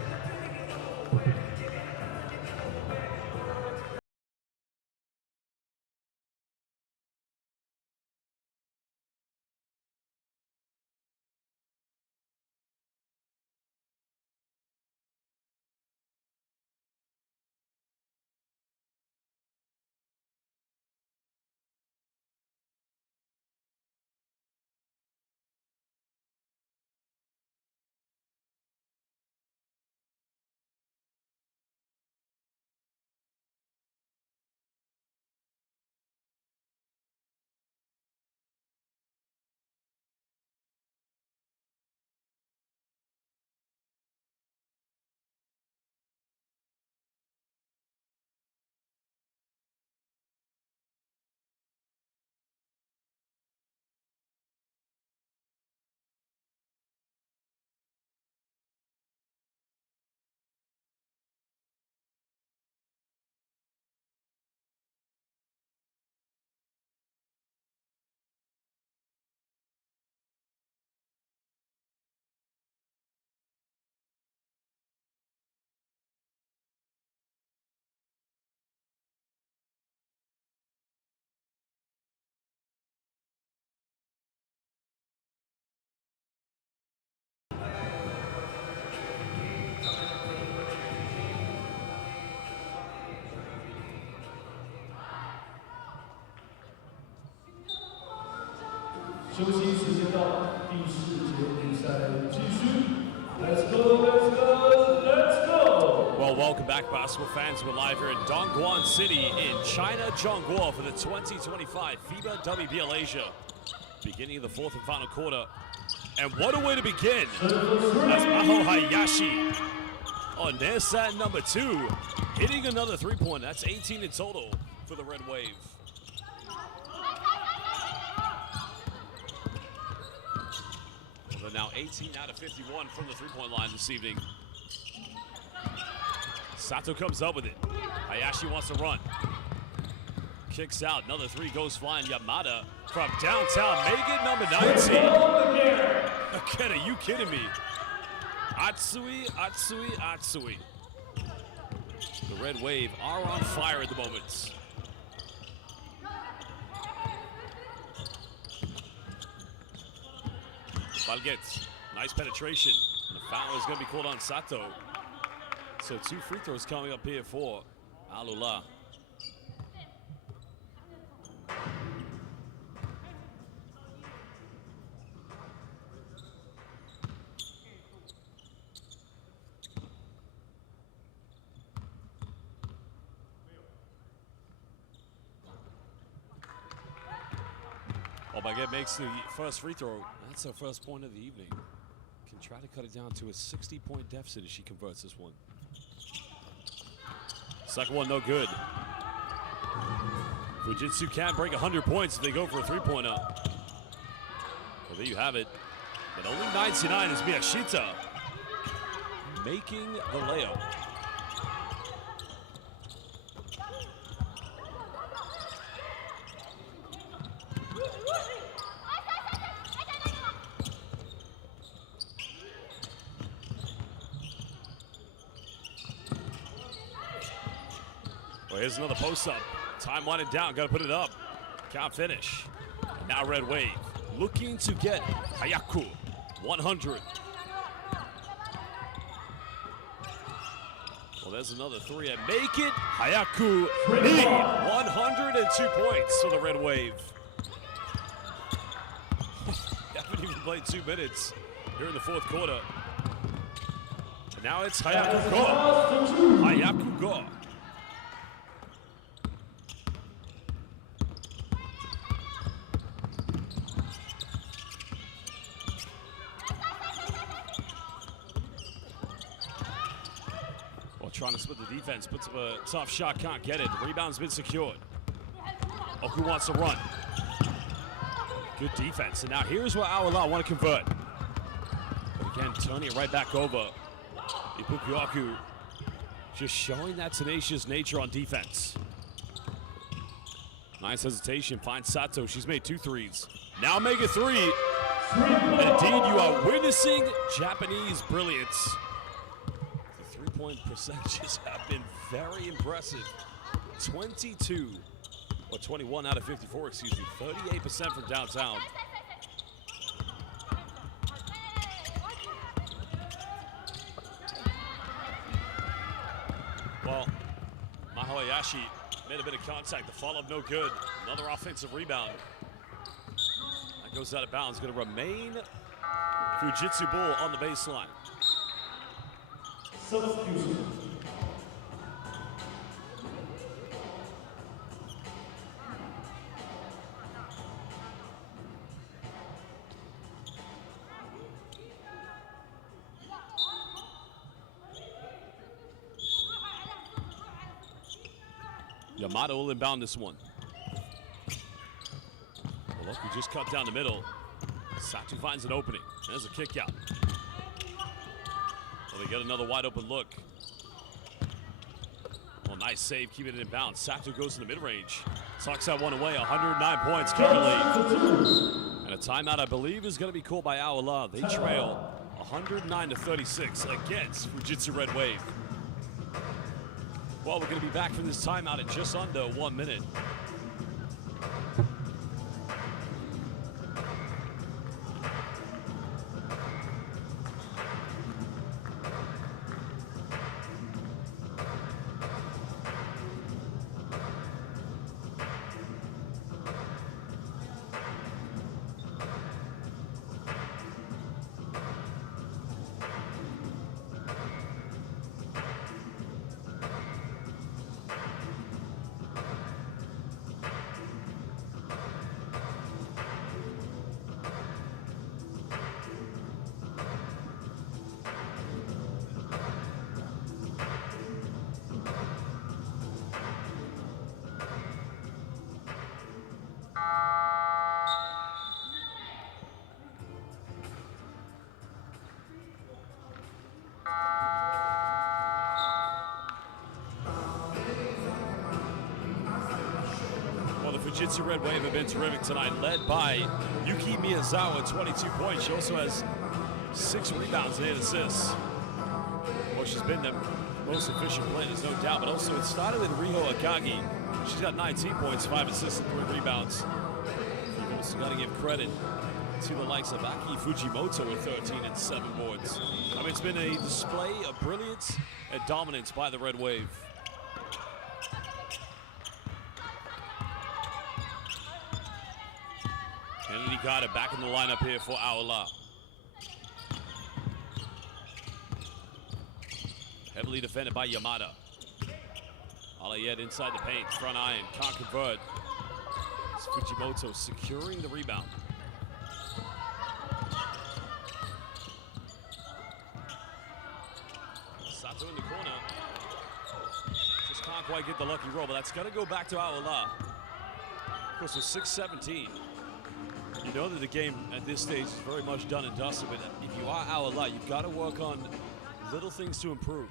Let's go, let's go, let's go! Well, welcome back, basketball fans. We're live here in Dongguan City in China, Zhongguo, for the 2025 FIBA WBL Asia. Beginning of the fourth and final quarter. And what a way to begin, as Maho Hayashi on their set number 2, hitting another three-point. That's 18 in total for the Red Wave. They're now 18 out of 51 from the three-point line this evening. Sato comes up with it. Hayashi wants to run. Kicks out, another three goes flying. Yamada from downtown, make it number 19. Again, are you kidding me? Atsui, Atsui, Atsui. The Red Wave are on fire at the moment. Valgets, nice penetration. And the foul is going to be called on Sato. So 2 free throws coming up here for Alula. Baguette makes the first free throw. That's her first point of the evening. Can try to cut it down to a 60-point deficit as she converts this one. Second one, no good. Fujitsu can break 100 points if they go for a three-pointer. Well, there you have it. But only 99 is Miyashita making the layup. Well, here's another post-up. Time winding down, gotta put it up. Can't finish. Now Red Wave looking to get Hayaku 100. Well, there's another three and make it. Hayaku need 102 points for the Red Wave. Haven't even played 2 minutes here in the fourth quarter. And now it's Hayaku go. Hayaku go. Trying to split the defense, puts up a tough shot, can't get it. The rebound's been secured. Oku wants to run. Good defense. And now here's where Awala want to convert. But again, turning it right back over. Ipuku Oku just showing that tenacious nature on defense. Nice hesitation, finds Sato. She's made 2 threes. Now make it 3. And indeed, you are witnessing Japanese brilliance. The three-point percentages have been very impressive. 21 out of 54, excuse me. 38% from downtown. Well, Mahoyashi made a bit of contact. The follow-up no good. Another offensive rebound. That goes out of bounds. Going to remain Fujitsu Bull on the baseline. Substitution. Yamato will inbound this one. Well, look, we just cut down the middle. Sato finds an opening. There's a kick out. Well, they get another wide open look. Well, nice save, keeping it in bounds. Sato goes in the mid-range. Sucks that one away, 109 points currently. And a timeout, I believe, is going to be called by Aola. They trail 109-36 against Fujitsu Red Wave. Well, we're going to be back from this timeout in just under 1 minute. Fujitsu Red Wave have been terrific tonight, led by Yuki Miyazawa, 22 points. She also has 6 rebounds and 8 assists. Well, she's been the most efficient player, there's no doubt, but also it started with Riho Akagi. She's got 19 points, 5 assists, and 3 rebounds. You've also got to give credit to the likes of Aki Fujimoto with 13 and 7 boards. I mean, it's been a display of brilliance and dominance by the Red Wave. Kennedy got it back in the lineup here for Aola. Heavily defended by Yamada. Alayed inside the paint, front iron, can't convert. It's Fujimoto securing the rebound. Sato in the corner. Just can't quite get the lucky roll, but that's gonna go back to Aola. Of course, with 6:17. You know that the game at this stage is very much done and dusted, but if you are Aola, you've got to work on little things to improve.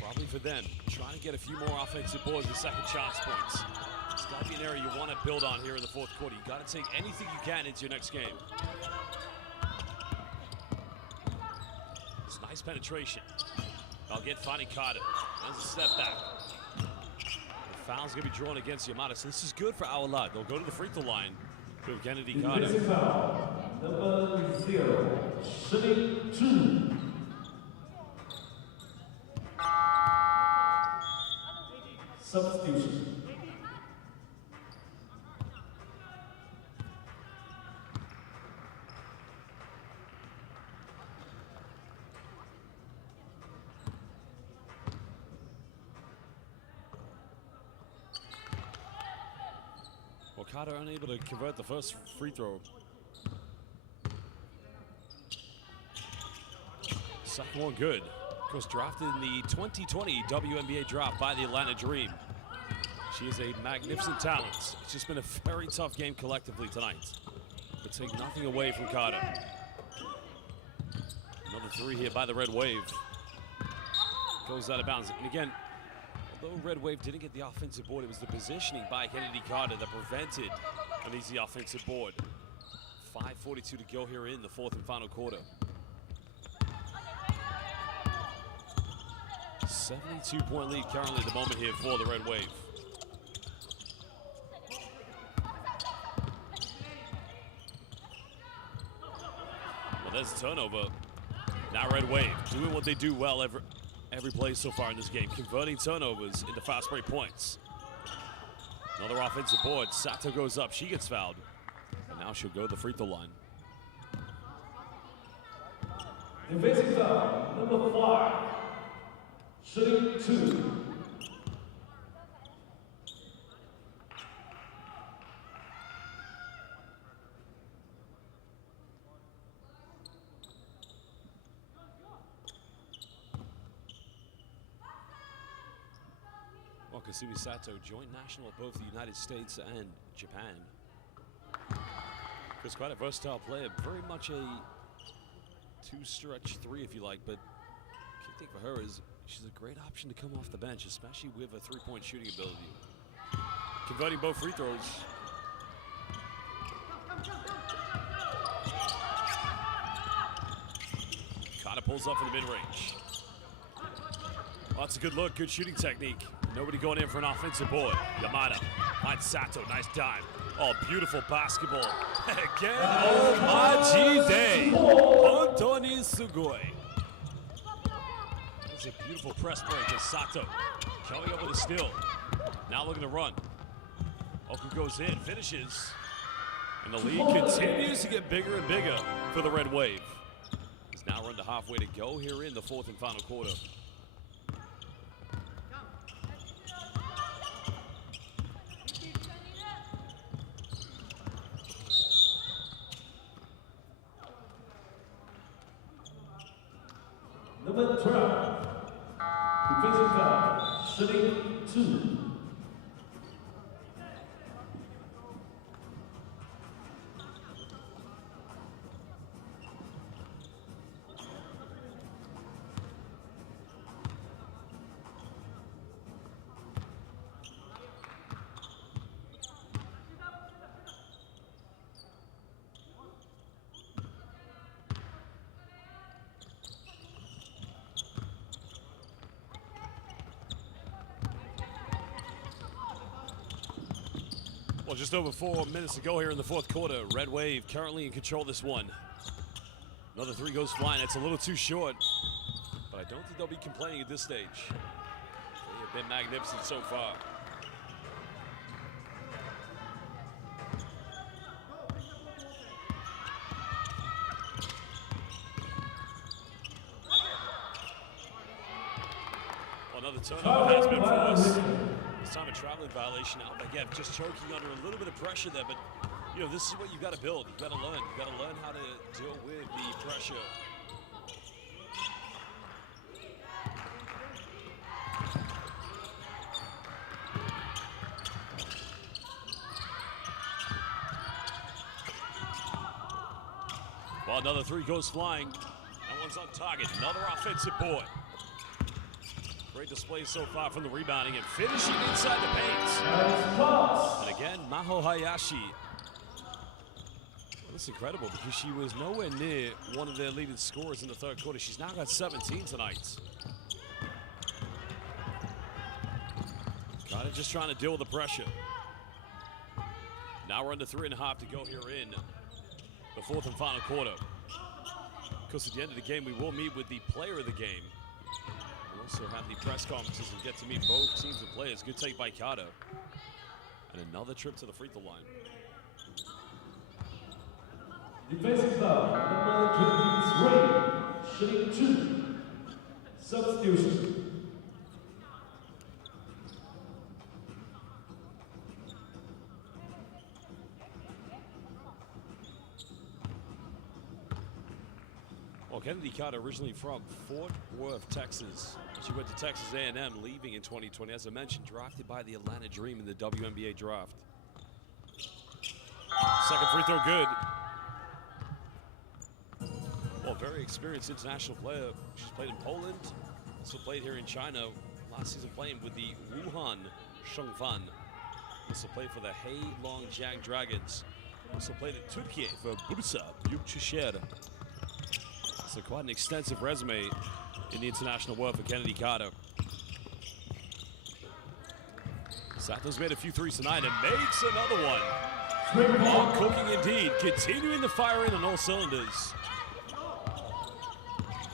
Probably for them, trying to get a few more offensive boards and second chance points. It's got to be an area you want to build on here in the 4th quarter. You've got to take anything you can into your next game. It's nice penetration. I'll get Fanny Carter. There's a step back. The foul's going to be drawn against Yamada, so this is good for Aola. They'll go to the free throw line with Kennedy Carter. Number 0, shooting 2. Substitution. Carter unable to convert the first free throw. Second one good. Of course, drafted in the 2020 WNBA draft by the Atlanta Dream. She is a magnificent talent. It's just been a very tough game collectively tonight. But take nothing away from Carter. Another 3 here by the Red Wave. Goes out of bounds. And again, Although Red Wave didn't get the offensive board, it was the positioning by Kennedy Carter that prevented an easy offensive board. 5:42 to go here in the fourth and final quarter. 72-point lead currently at the moment here for the Red Wave. Well, there's a turnover. Now Red Wave doing what they do well every play so far in this game, converting turnovers into fast break points. Another offensive board. Sato goes up. She gets fouled. And now she'll go to the free throw line. Defensive foul, number 5. Shooting 2. Well, Kasumi Sato, joint national of both the United States and Japan. She's quite a versatile player, very much a two-stretch three, if you like, but key thing for her is she's a great option to come off the bench, especially with a three-point shooting ability. Converting both free throws. Carter pulls up for the mid-range. Oh, that's a good look, good shooting technique. Nobody going in for an offensive board. Yamada finds Sato, nice dive. Oh, beautiful basketball. Again, Majide. Hontoni sugoi. That's a beautiful press break as Sato coming up with a steal. Now looking to run. Oku goes in, finishes. And the lead continues to get bigger and bigger for the Red Wave. It's now run to halfway to go here in the fourth and final quarter. Number 12. Defensive foul, shooting 2. Well, just over 4 minutes to go here in the fourth quarter. Red Wave currently in control of this one. Another three goes flying. It's a little too short, but I don't think they'll be complaining at this stage. They have been magnificent so far. Well, another turnover has been forced. This time a traveling violation. Again, just choking under a little bit of pressure there, but you know, this is what you've got to build. You've got to learn. You've got to learn how to deal with the pressure. Well, another three goes flying. That one's on target. Another offensive board. Great display so far from the rebounding and finishing inside the paint. And again, Maho Hayashi. Well, that's incredible because she was nowhere near one of their leading scorers in the third quarter. She's now got 17 tonight. Kind of just trying to deal with the pressure. Now we're under 3.5 to go here in the fourth and final quarter. Because at the end of the game, we will meet with the player of the game. Also have the press conferences and get to meet both teams and players. Good take by Carter. And another trip to the free throw line. Defensive foul, number 23, shooting 2. Substitution. Well, Kennedy Carter originally from Fort Worth, Texas. She went to Texas A&M, leaving in 2020. As I mentioned, drafted by the Atlanta Dream in the WNBA draft. Second free throw good. Well, very experienced international player. She's played in Poland, also played here in China. last season playing with the Wuhan Shengfan. Also played for the Heilongjiang Dragons. Also played at Turkey for Bursa Büyükşehir. So quite an extensive resume in the international world for Kennedy Carter. Sato's made a few threes tonight and makes another one. Oh, cooking indeed, continuing the firing on all cylinders.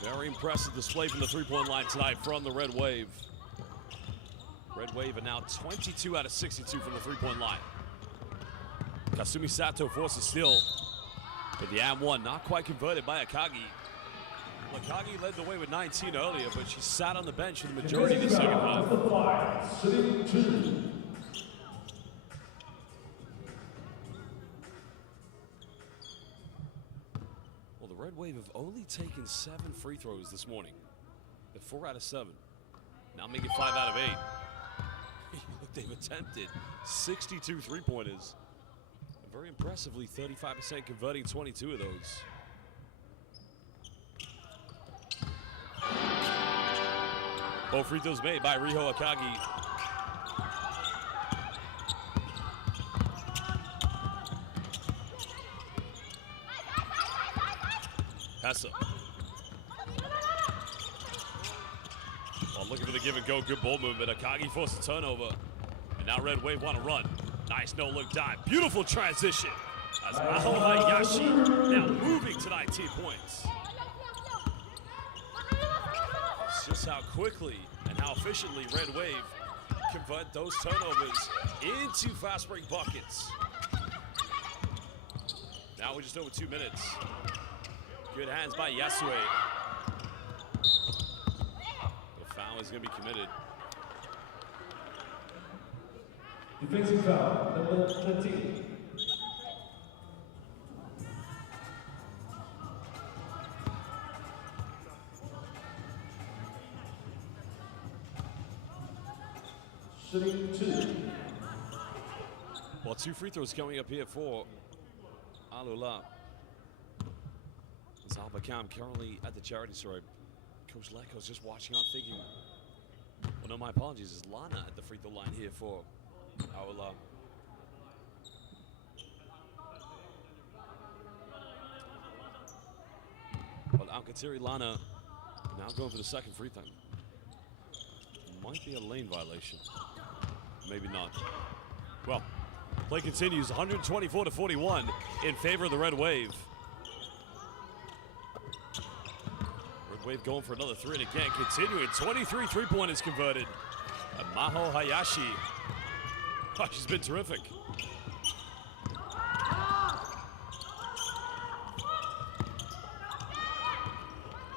Very impressive display from the three-point line tonight from the Red Wave. Red Wave are now 22 out of 62 from the three-point line. Kasumi Sato forces steal, but the and one not quite converted by Akagi. Akagi led the way with 19 earlier, but she sat on the bench for the majority of the second half. Well, the Red Wave have only taken 7 free throws this morning. They're 4 out of 7. Now making 5 out of 8. They've attempted 62 three-pointers. Very impressively, 35% converting 22 of those. Both free throws made by Riho Akagi. Hessa. Well, looking for the give and go, good ball movement. Akagi forced a turnover. And now Red Wave want to run. Nice no-look dive. Beautiful transition. As Maho Hayashi now moving to 19 points. It's just how quickly and how efficiently Red Wave convert those turnovers into fast break buckets. Now we're just over 2 minutes. Good hands by Yasue. The foul is going to be committed. Defensive foul, number 13. Shooting 2. Well, 2 free throws coming up here for Alula. As Albacam currently at the charity stripe. Coach Leko's just watching on thinking, well, no, my apologies, is Lana at the free throw line here for Alula. But Alcatiri Lana now going for the second free throw. Might be a lane violation. Maybe not. Well, play continues, 124-41 in favor of the Red Wave. Red Wave going for another 3, and again continuing. 23 three-pointers converted. And Maho Hayashi. Oh, she's been terrific.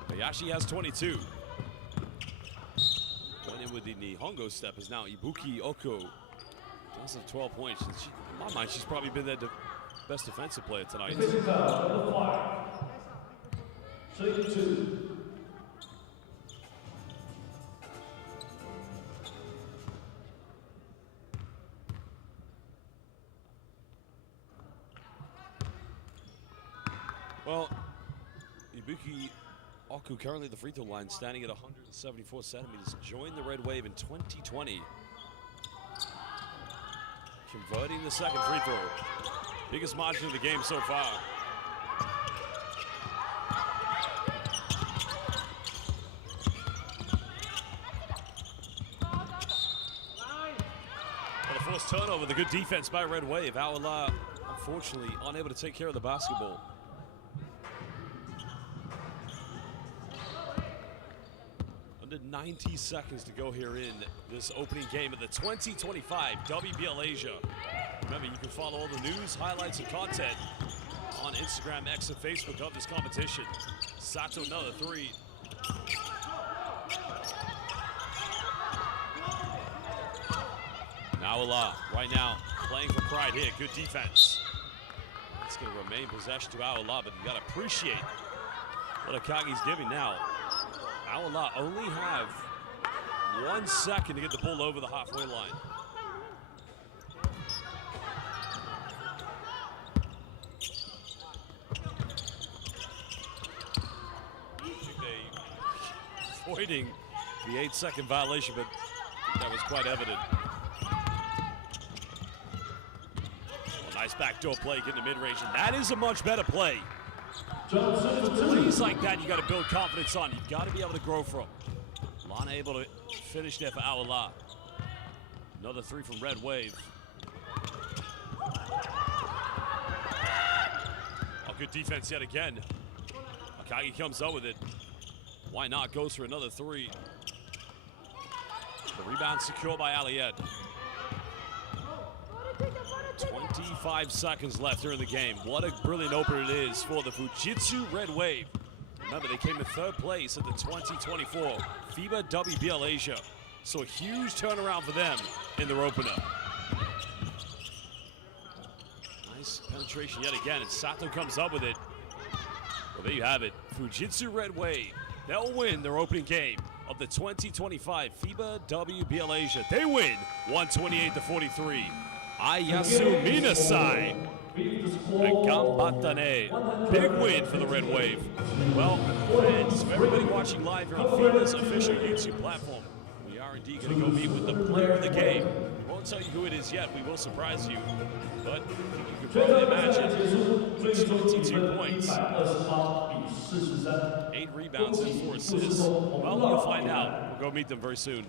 Hayashi has 22. Went in with the Nihongo step is now Ibuki Oko. Does have 12 points. In my mind, she's probably been the best defensive player tonight. Well, Ibuki Oku currently at the free throw line, standing at 174 centimeters. Joined the Red Wave in 2020. Converting the second free throw. Biggest margin of the game so far. But a forced turnover, the good defense by Red Wave. Awala, unfortunately, unable to take care of the basketball. Under 90 seconds to go here in this opening game of the 2025 WBL Asia. Remember, you can follow all the news, highlights, and content on Instagram, X, and Facebook of this competition. Sato, another 3. Awala, right now, playing for pride here. Good defense. It's going to remain possession to Awala, but you got to appreciate what Akagi's giving now. Awala only have 1 second to get the ball over the halfway line. Avoiding the 8-second violation, but That was quite evident. Well, nice backdoor play getting the mid-range, and that is a much better play. Plays like that you got to build confidence on. You've got to be able to grow from. Lana able to finish there for Awala. Another three from Red Wave. Oh, good defense yet again. Akagi comes up with it. Why not? Goes for another three. The rebound secured by Aliette. 25 seconds left here in the game. What a brilliant opener it is for the Fujitsu Red Wave. Remember, they came in third place at the 2024 FIBA WBL Asia. So a huge turnaround for them in their opener. Nice penetration yet again, and Sato comes up with it. Well, there you have it. Fujitsu Red Wave. They'll win their opening game of the 2025 FIBA WBL Asia. They win 128-43. Ayasu Minasai and Gambatane. Big win for the Red Wave. Well, fans, everybody watching live here on FIBA's official YouTube platform, we are indeed going to go meet with the player of the game. We won't tell you who it is yet. We will surprise you. But you can probably imagine it's 22 points, 8 rebounds, and 4 assists. Well, you'll find out. We'll go meet them very soon.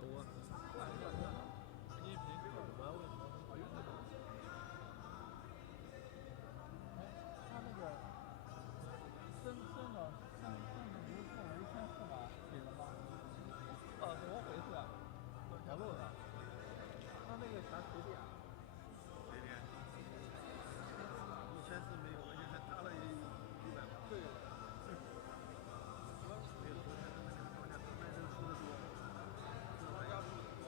我看一下，音频给我要问你，他那个深的像不是送了1400给了吗？怎么回事啊？我漏了。他那个啥几点？谁点？1400没有，而且还差了100吧。对。没有昨天的那个房价，他们这个出的多，国家出的多。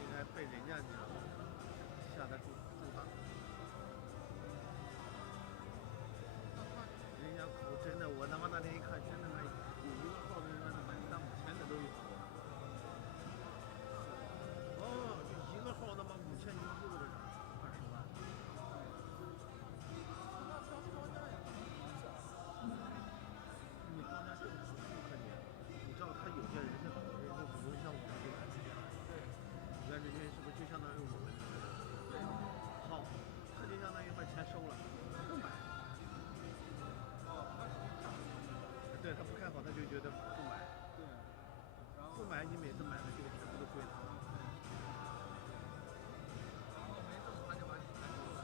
应该被人家你知道吗？下的注大。人家我真的，我他妈那天一看，真的有一个号的人买3、5千的都有。哦，一个号他妈5000一个的20万。你庄家正常不可以，你知道他有些人是好人，就比如像我们这个，对，你看人家是不是就相当于我们？对，好，他就相当于把钱收了，不买。对他不看好，他就觉得不买。对，不买你每次买的这个钱不都归他了？然后没中他就把你开除了，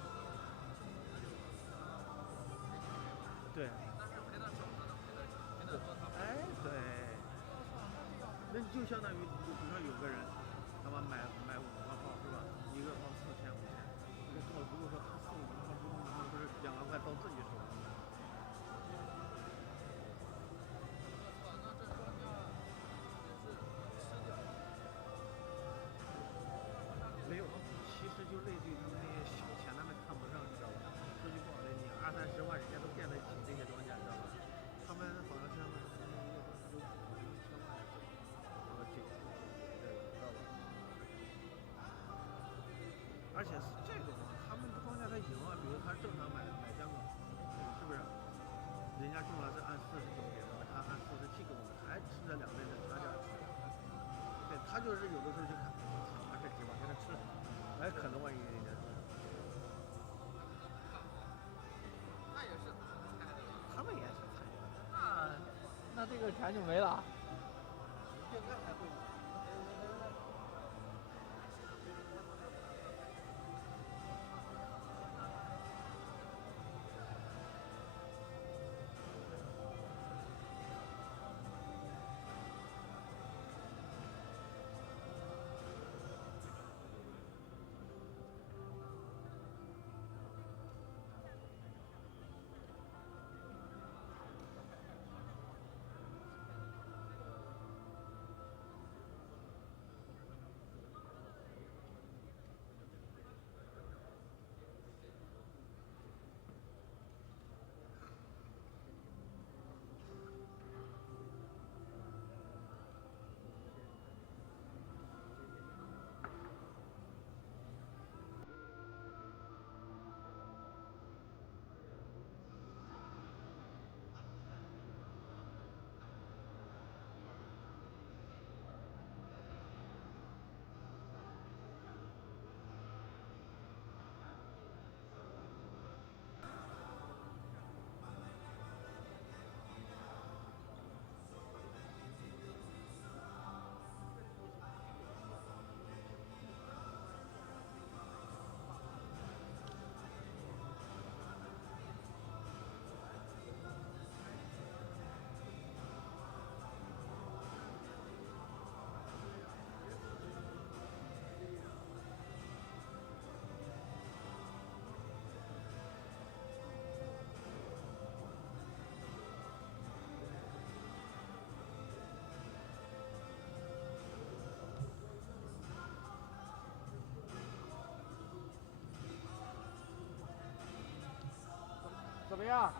对。但是赔他少他能赔得多他。哎，对。那就相当于，比如说有个人，他妈买5个号是吧？一个号4000、5000，那到如果说他4、5个号不用，那不是2万块到自己手上了？没有，其实就类似于他们那些小钱，他们看不上，你知道吧？说句不好的，你20、30万人家都垫得起这些庄家，你知道吧？他们好像是他们一个庄家都1000万，我记得，对，知道吧？而且是这种啊，他们庄家他赢啊，比如他正常买香港，是不是？人家中了是按40怎么给的，他按47给我们，还吃着2倍的差价。对，他就是有的时候就看，他这几万给他吃，哎，可能万一人家那也是猜的，他们也是猜的。那这个钱就没了。应该还会。怎么样？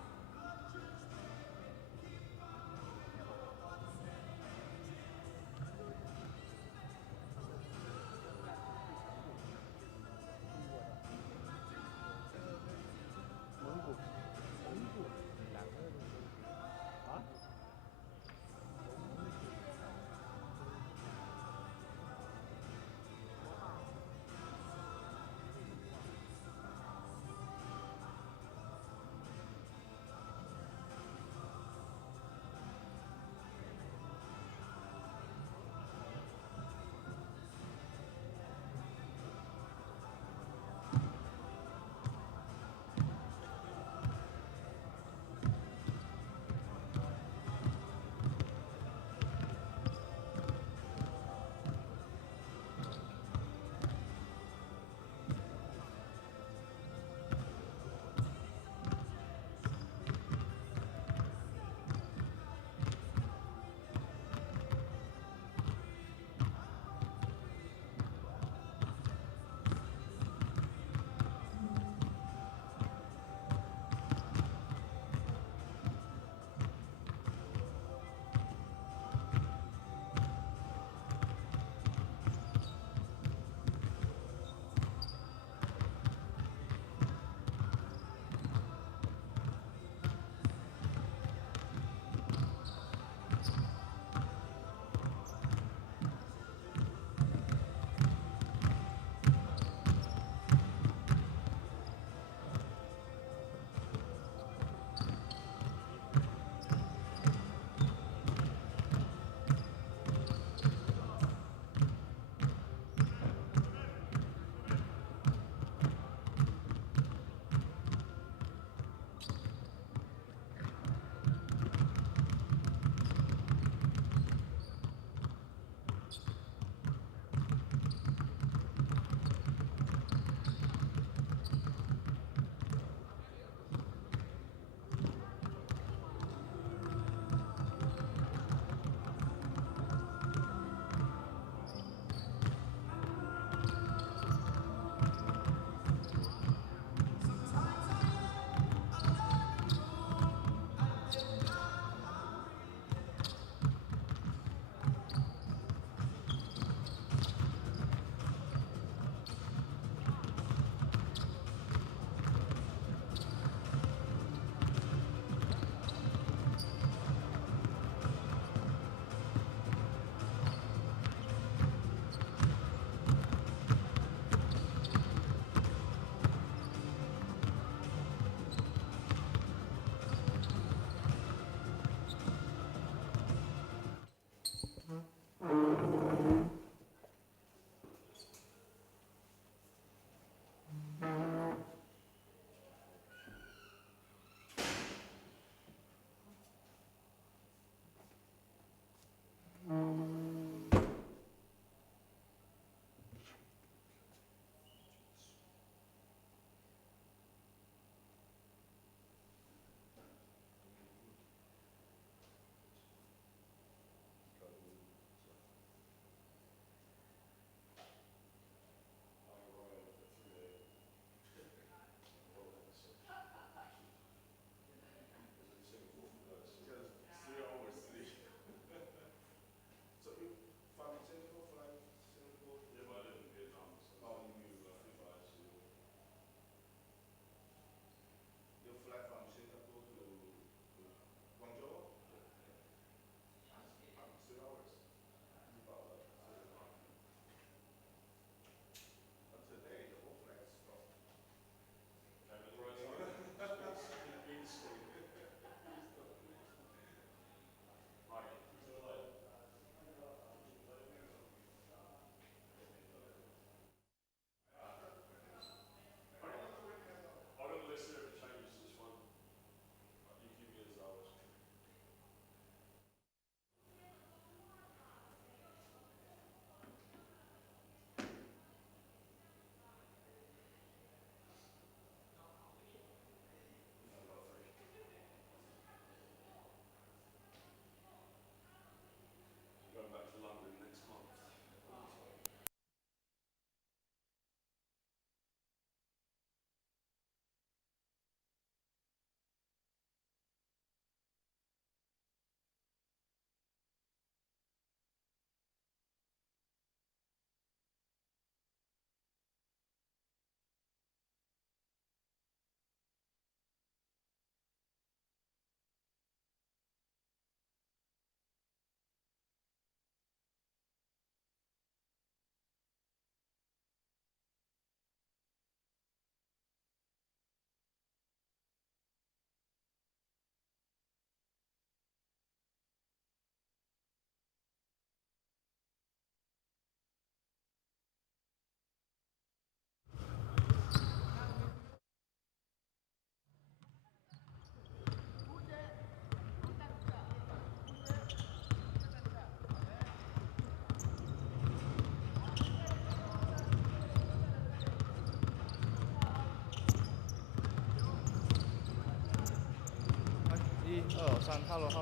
，1、2、3，Hello，1、2、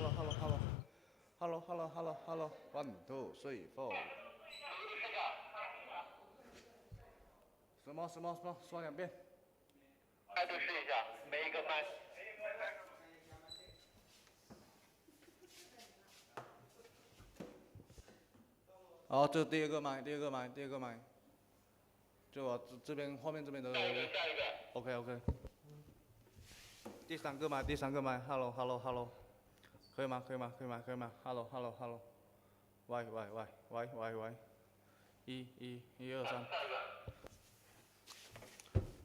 3，什么，说2遍。态度试一下，每一个麦。好，这第二个麦，就我这边后面这边的。下一个。OK。第三个麦，Hello，可以吗？Hello，喂，1、2、3。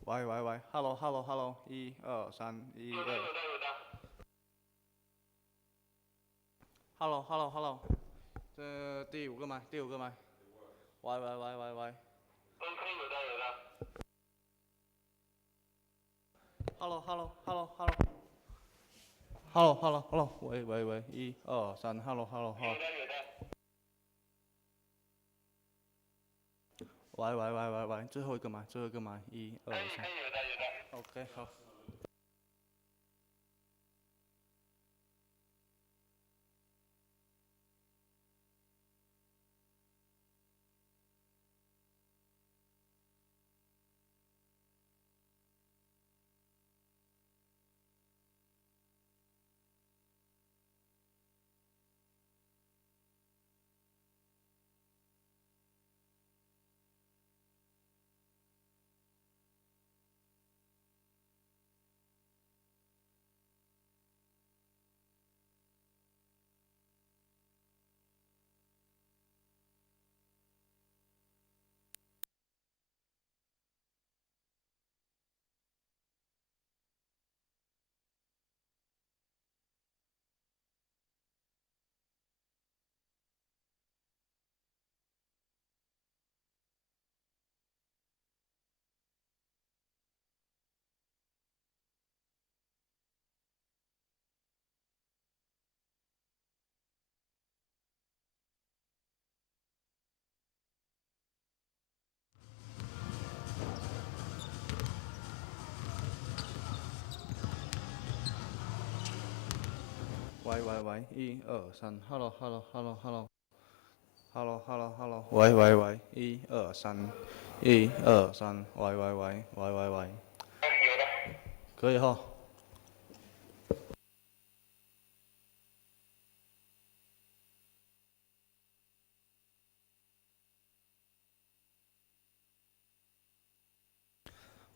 喂，Hello，1、2、3，1、2。Hello，这第五个麦，喂。OK，有的。Hello，喂，1、2、3，Hello。有的。喂，最后一个麦，1、2、3。可以，有的。OK， 好。喂，1、2、3，Hello。喂，1、2、3，喂，有的。可以哈。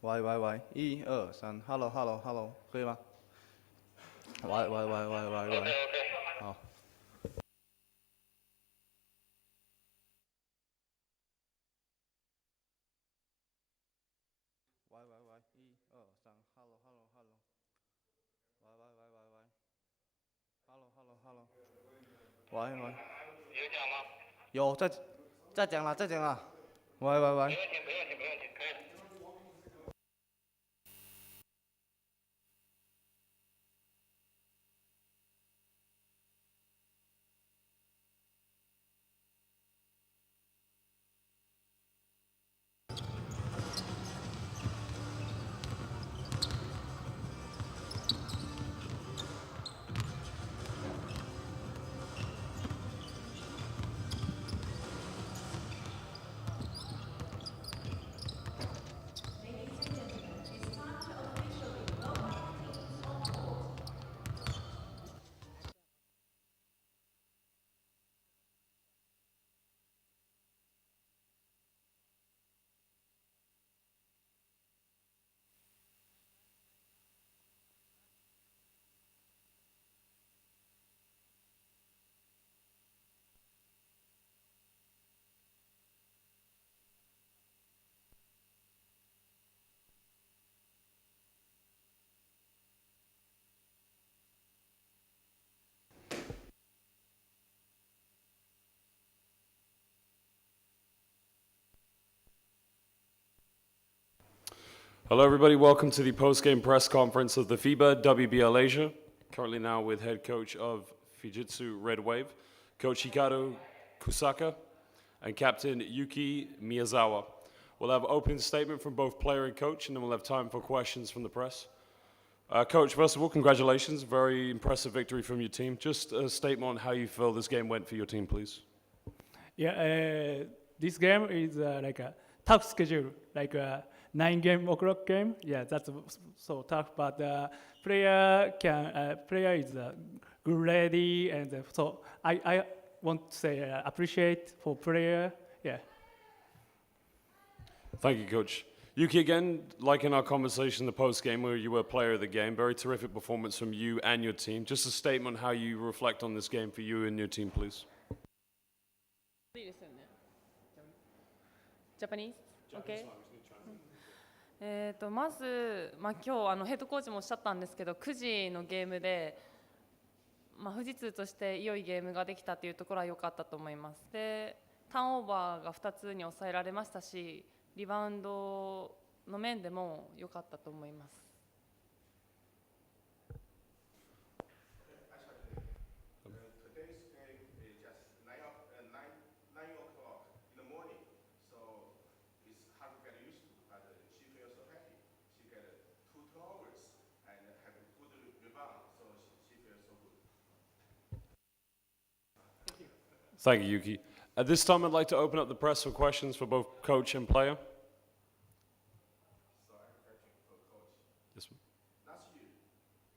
喂，1、2、3，Hello，可以吗？喂，好。喂，1、2、3，Hello。喂，Hello。有讲吗？有，再讲了。喂。没问题，可以的。Hello, everybody. Welcome to the post-game press conference of the FIBA WBL Asia. Currently now with head coach of Fujitsu Red Wave, Coach Hikaru Kusaka, and Captain Yuki Miyazawa. We'll have opening statement from both player and coach, and then we'll have time for questions from the press. Coach, first of all, congratulations. Very impressive victory from your team. Just a statement on how you feel this game went for your team, please. Yeah, this game is like a tough schedule, like a 9 o'clock game. Yeah, that's so tough. But player is good ready, and so I want to say appreciate for player. Yeah. Thank you, Coach. Yuki, again, like in our conversation, the post-game where you were player of the game, very terrific performance from you and your team. Just a statement how you reflect on this game for you and your team, please. いいですよね。ジャパニーズ OK まず、今日ヘッドコーチもおっしゃったんですけど、9時のゲームで、富士通として良いゲームができたというところは良かったと思います。で、ターンオーバーが2つに抑えられましたし、リバウンドの面でも良かったと思います。Thank you, Yuki. At this time, I'd like to open up the press for questions for both coach and player. This one. Last year,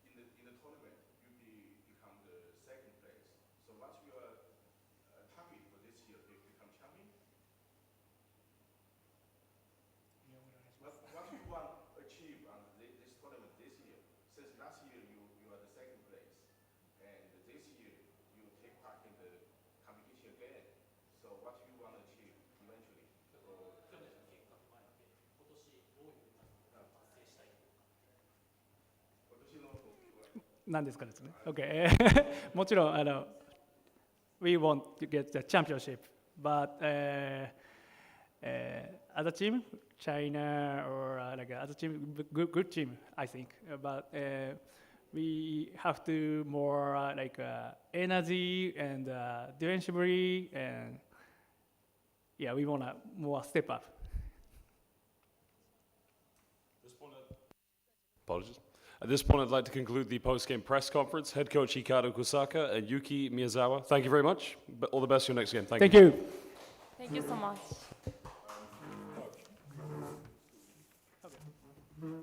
in the tournament, you become the second place. So what's your target for this year to become champion? What do you want to achieve on this tournament this year? Since last year you are the second place, and this year you take part in the competition again. So what do you want to achieve eventually? Okay. もちろんwe want to get the championship, but other team, China or like other team, good team, I think. But we have to more like energy and defensively, and yeah, we want to more step up. Apologies. At this point, I'd like to conclude the post-game press conference. Head coach Hikaru Kusaka and Yuki Miyazawa, thank you very much. All the best for your next game. Thank you. Thank you so much. Okay.